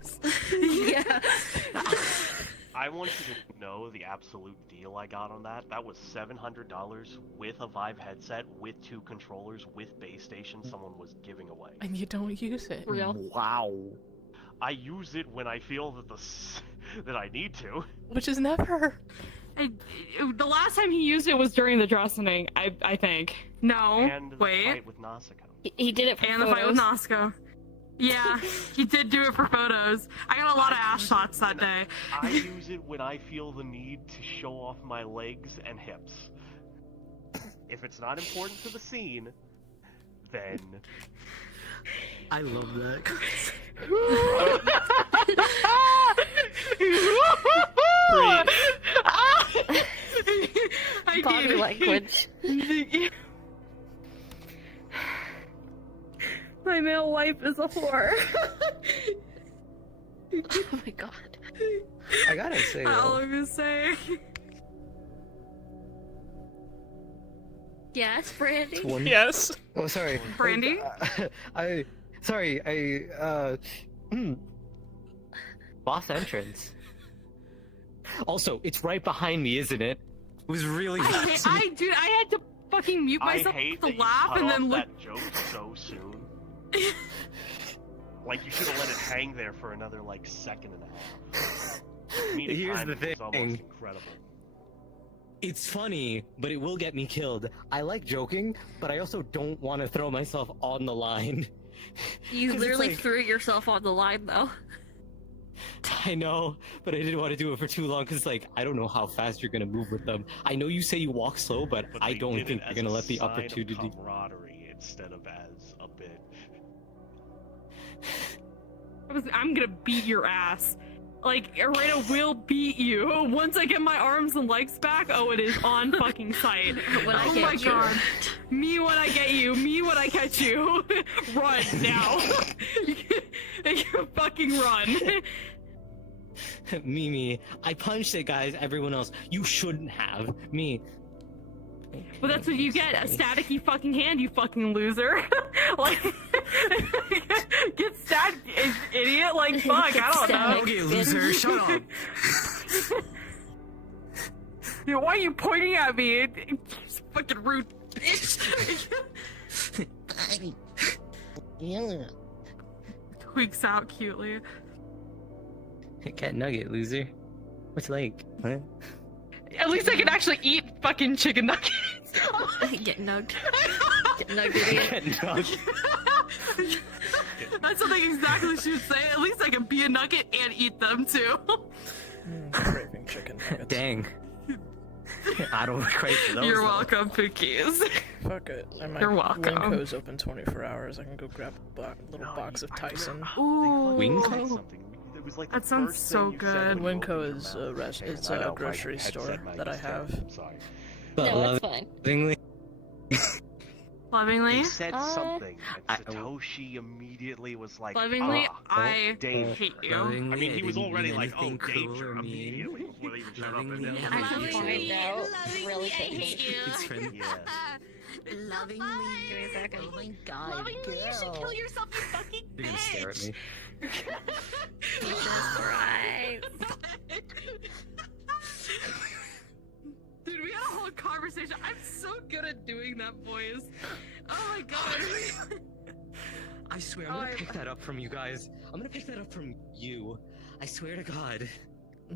Yeah. I want you to know the absolute deal I got on that. That was $700 with a Vive headset, with 2 controllers, with base station someone was giving away. And you don't use it. Real. Wow. I use it when I feel that that I need to. Which is never. The last time he used it was during the dressing, I think. No. And the Wait. fight with Nausicaa. He did it for And the fight with Nosko. Yeah, he did do it for photos. I got a lot of ass shots that day. I use it when I feel the need to show off my legs and hips. If it's not important to the scene, then... I love that. I body did. language. My male wife is a whore. Oh my god. I gotta say, All though, I'm gonna say. Yes, Brandy? one. Yes. Oh, sorry. Brandy? Boss entrance. Also, it's right behind me, isn't it? It was really. I had to fucking mute I myself hate to that you laugh cut and off then look. that joke so soon. Like, you should have let it hang there for another, second and a half. Comedic Here's the timing was almost thing. incredible. It's funny, but it will get me killed. I like joking, but I also don't want to throw myself on the line. You 'Cause it's literally like- threw yourself on the line, though. I know, but I didn't want to do it for too long because, I don't know how fast you're gonna move with them. I know you say you walk slow, but I they don't did think it you're as gonna a let the sign of opportunity. camaraderie instead of as a bit. I'm gonna beat your ass. Arena will beat you. Once I get my arms and legs back, it is on fucking sight. When I Oh get my you. god. Me when I get you. Me when I catch you. Run now. Fucking run. Mimi, I punched it, guys. Everyone else, you shouldn't have. Me. But that's what you get. A staticky fucking hand, you fucking loser. Get stat, idiot. Fuck, I don't know. Static. Okay, loser, shut up. Dude, why are you pointing at me? You fucking rude bitch. Yeah. Tweaks out cutely. Cat nugget, loser. What's like? Huh? At least I can actually eat fucking chicken nuggets. Get nugged. Get nugged, idiot. Cat nugget. That's something exactly she would say. At least I can be a nugget and eat them too. Craving chicken nuggets. Dang. I don't crave for those. You're though. welcome, Pookies. Fuck it. You're welcome. Winco's open 24 hours. I can go grab a little box of Tyson. Ooh. Winco? Something. It was like That the sounds first so thing you said good. when you Winco opened is your a mouth. res- it's I a know, my grocery headset store mic that I is have. terrible, I'm sorry. But No, it's fine. lovingly. Lovingly? They said something, I- and Satoshi immediately was like, Lovingly, "Ah, I Dave." hate you. I mean, he was didn't already mean like, "Oh, anything cruel danger!" or mean. immediately before they even showed up. And Lovingly, then I Lovingly, hate find you. out. Really hate you. It's friendly. Yeah. Lovingly. Give me a second. Oh my god, Lovingly, you should kill yourself, you fucking You're gonna stare at me. Jesus Christ. Dude, we had a whole conversation. I'm so good at doing that voice. Oh my god. I swear, I'm gonna pick that up from you guys. I'm gonna pick that up from you. I swear to God.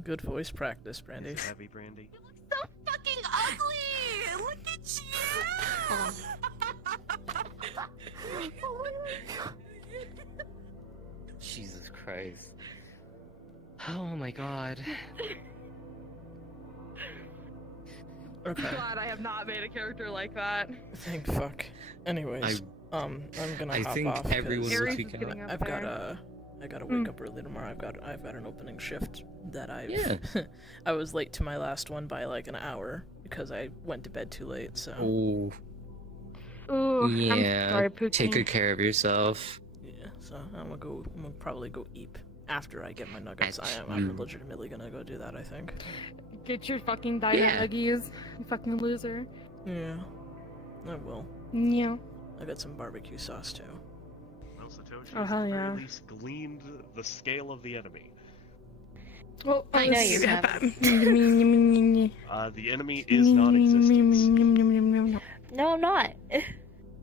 Good voice practice, Brandy. Is it heavy, Brandy? So fucking ugly! Look at you! Jesus Christ. Oh my God. Okay. Glad I have not made a character like that. Thank fuck. Anyways, I'm gonna I hop think off everyone 'cause was Aries is speaking getting about. up I've got there. I gotta wake up early tomorrow. I've got an opening shift that Yeah. I was late to my last one by like an hour because I went to bed too late. So Oh, Ooh, yeah. I'm sorry, Pookie. Take good care of yourself. yeah, so I'm gonna probably go eat after I get my nuggets. At I'm you. legitimately gonna go do that. I think. Get your fucking dino Yeah. nuggies, you fucking loser. Yeah, I will. Yeah. I got some barbecue sauce too. Well, Satoshi Oh, has hell at the very yeah. least gleaned the scale of the enemy. Well, I know you have. The enemy is non-existent. No, I'm not.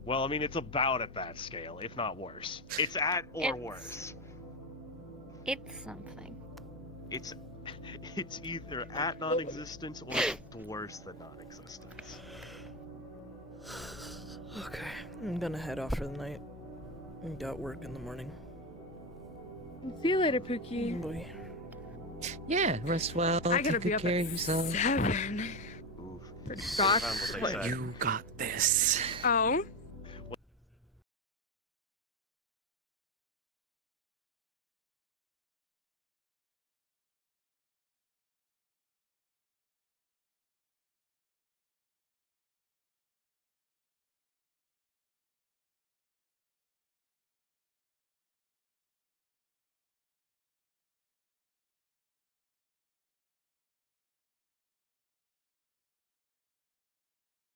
Well, I mean, it's about at that scale, if not worse. It's at or It's- worse. It's something. It's either at non-existence or worse than non-existence. Okay, I'm gonna head off for the night. I got work in the morning. See you later, Pookie. Boy. Yeah, rest well. I gotta take be good up care at of yourself. 7. Oof. Doc, Found what they what? said. You got this. Oh,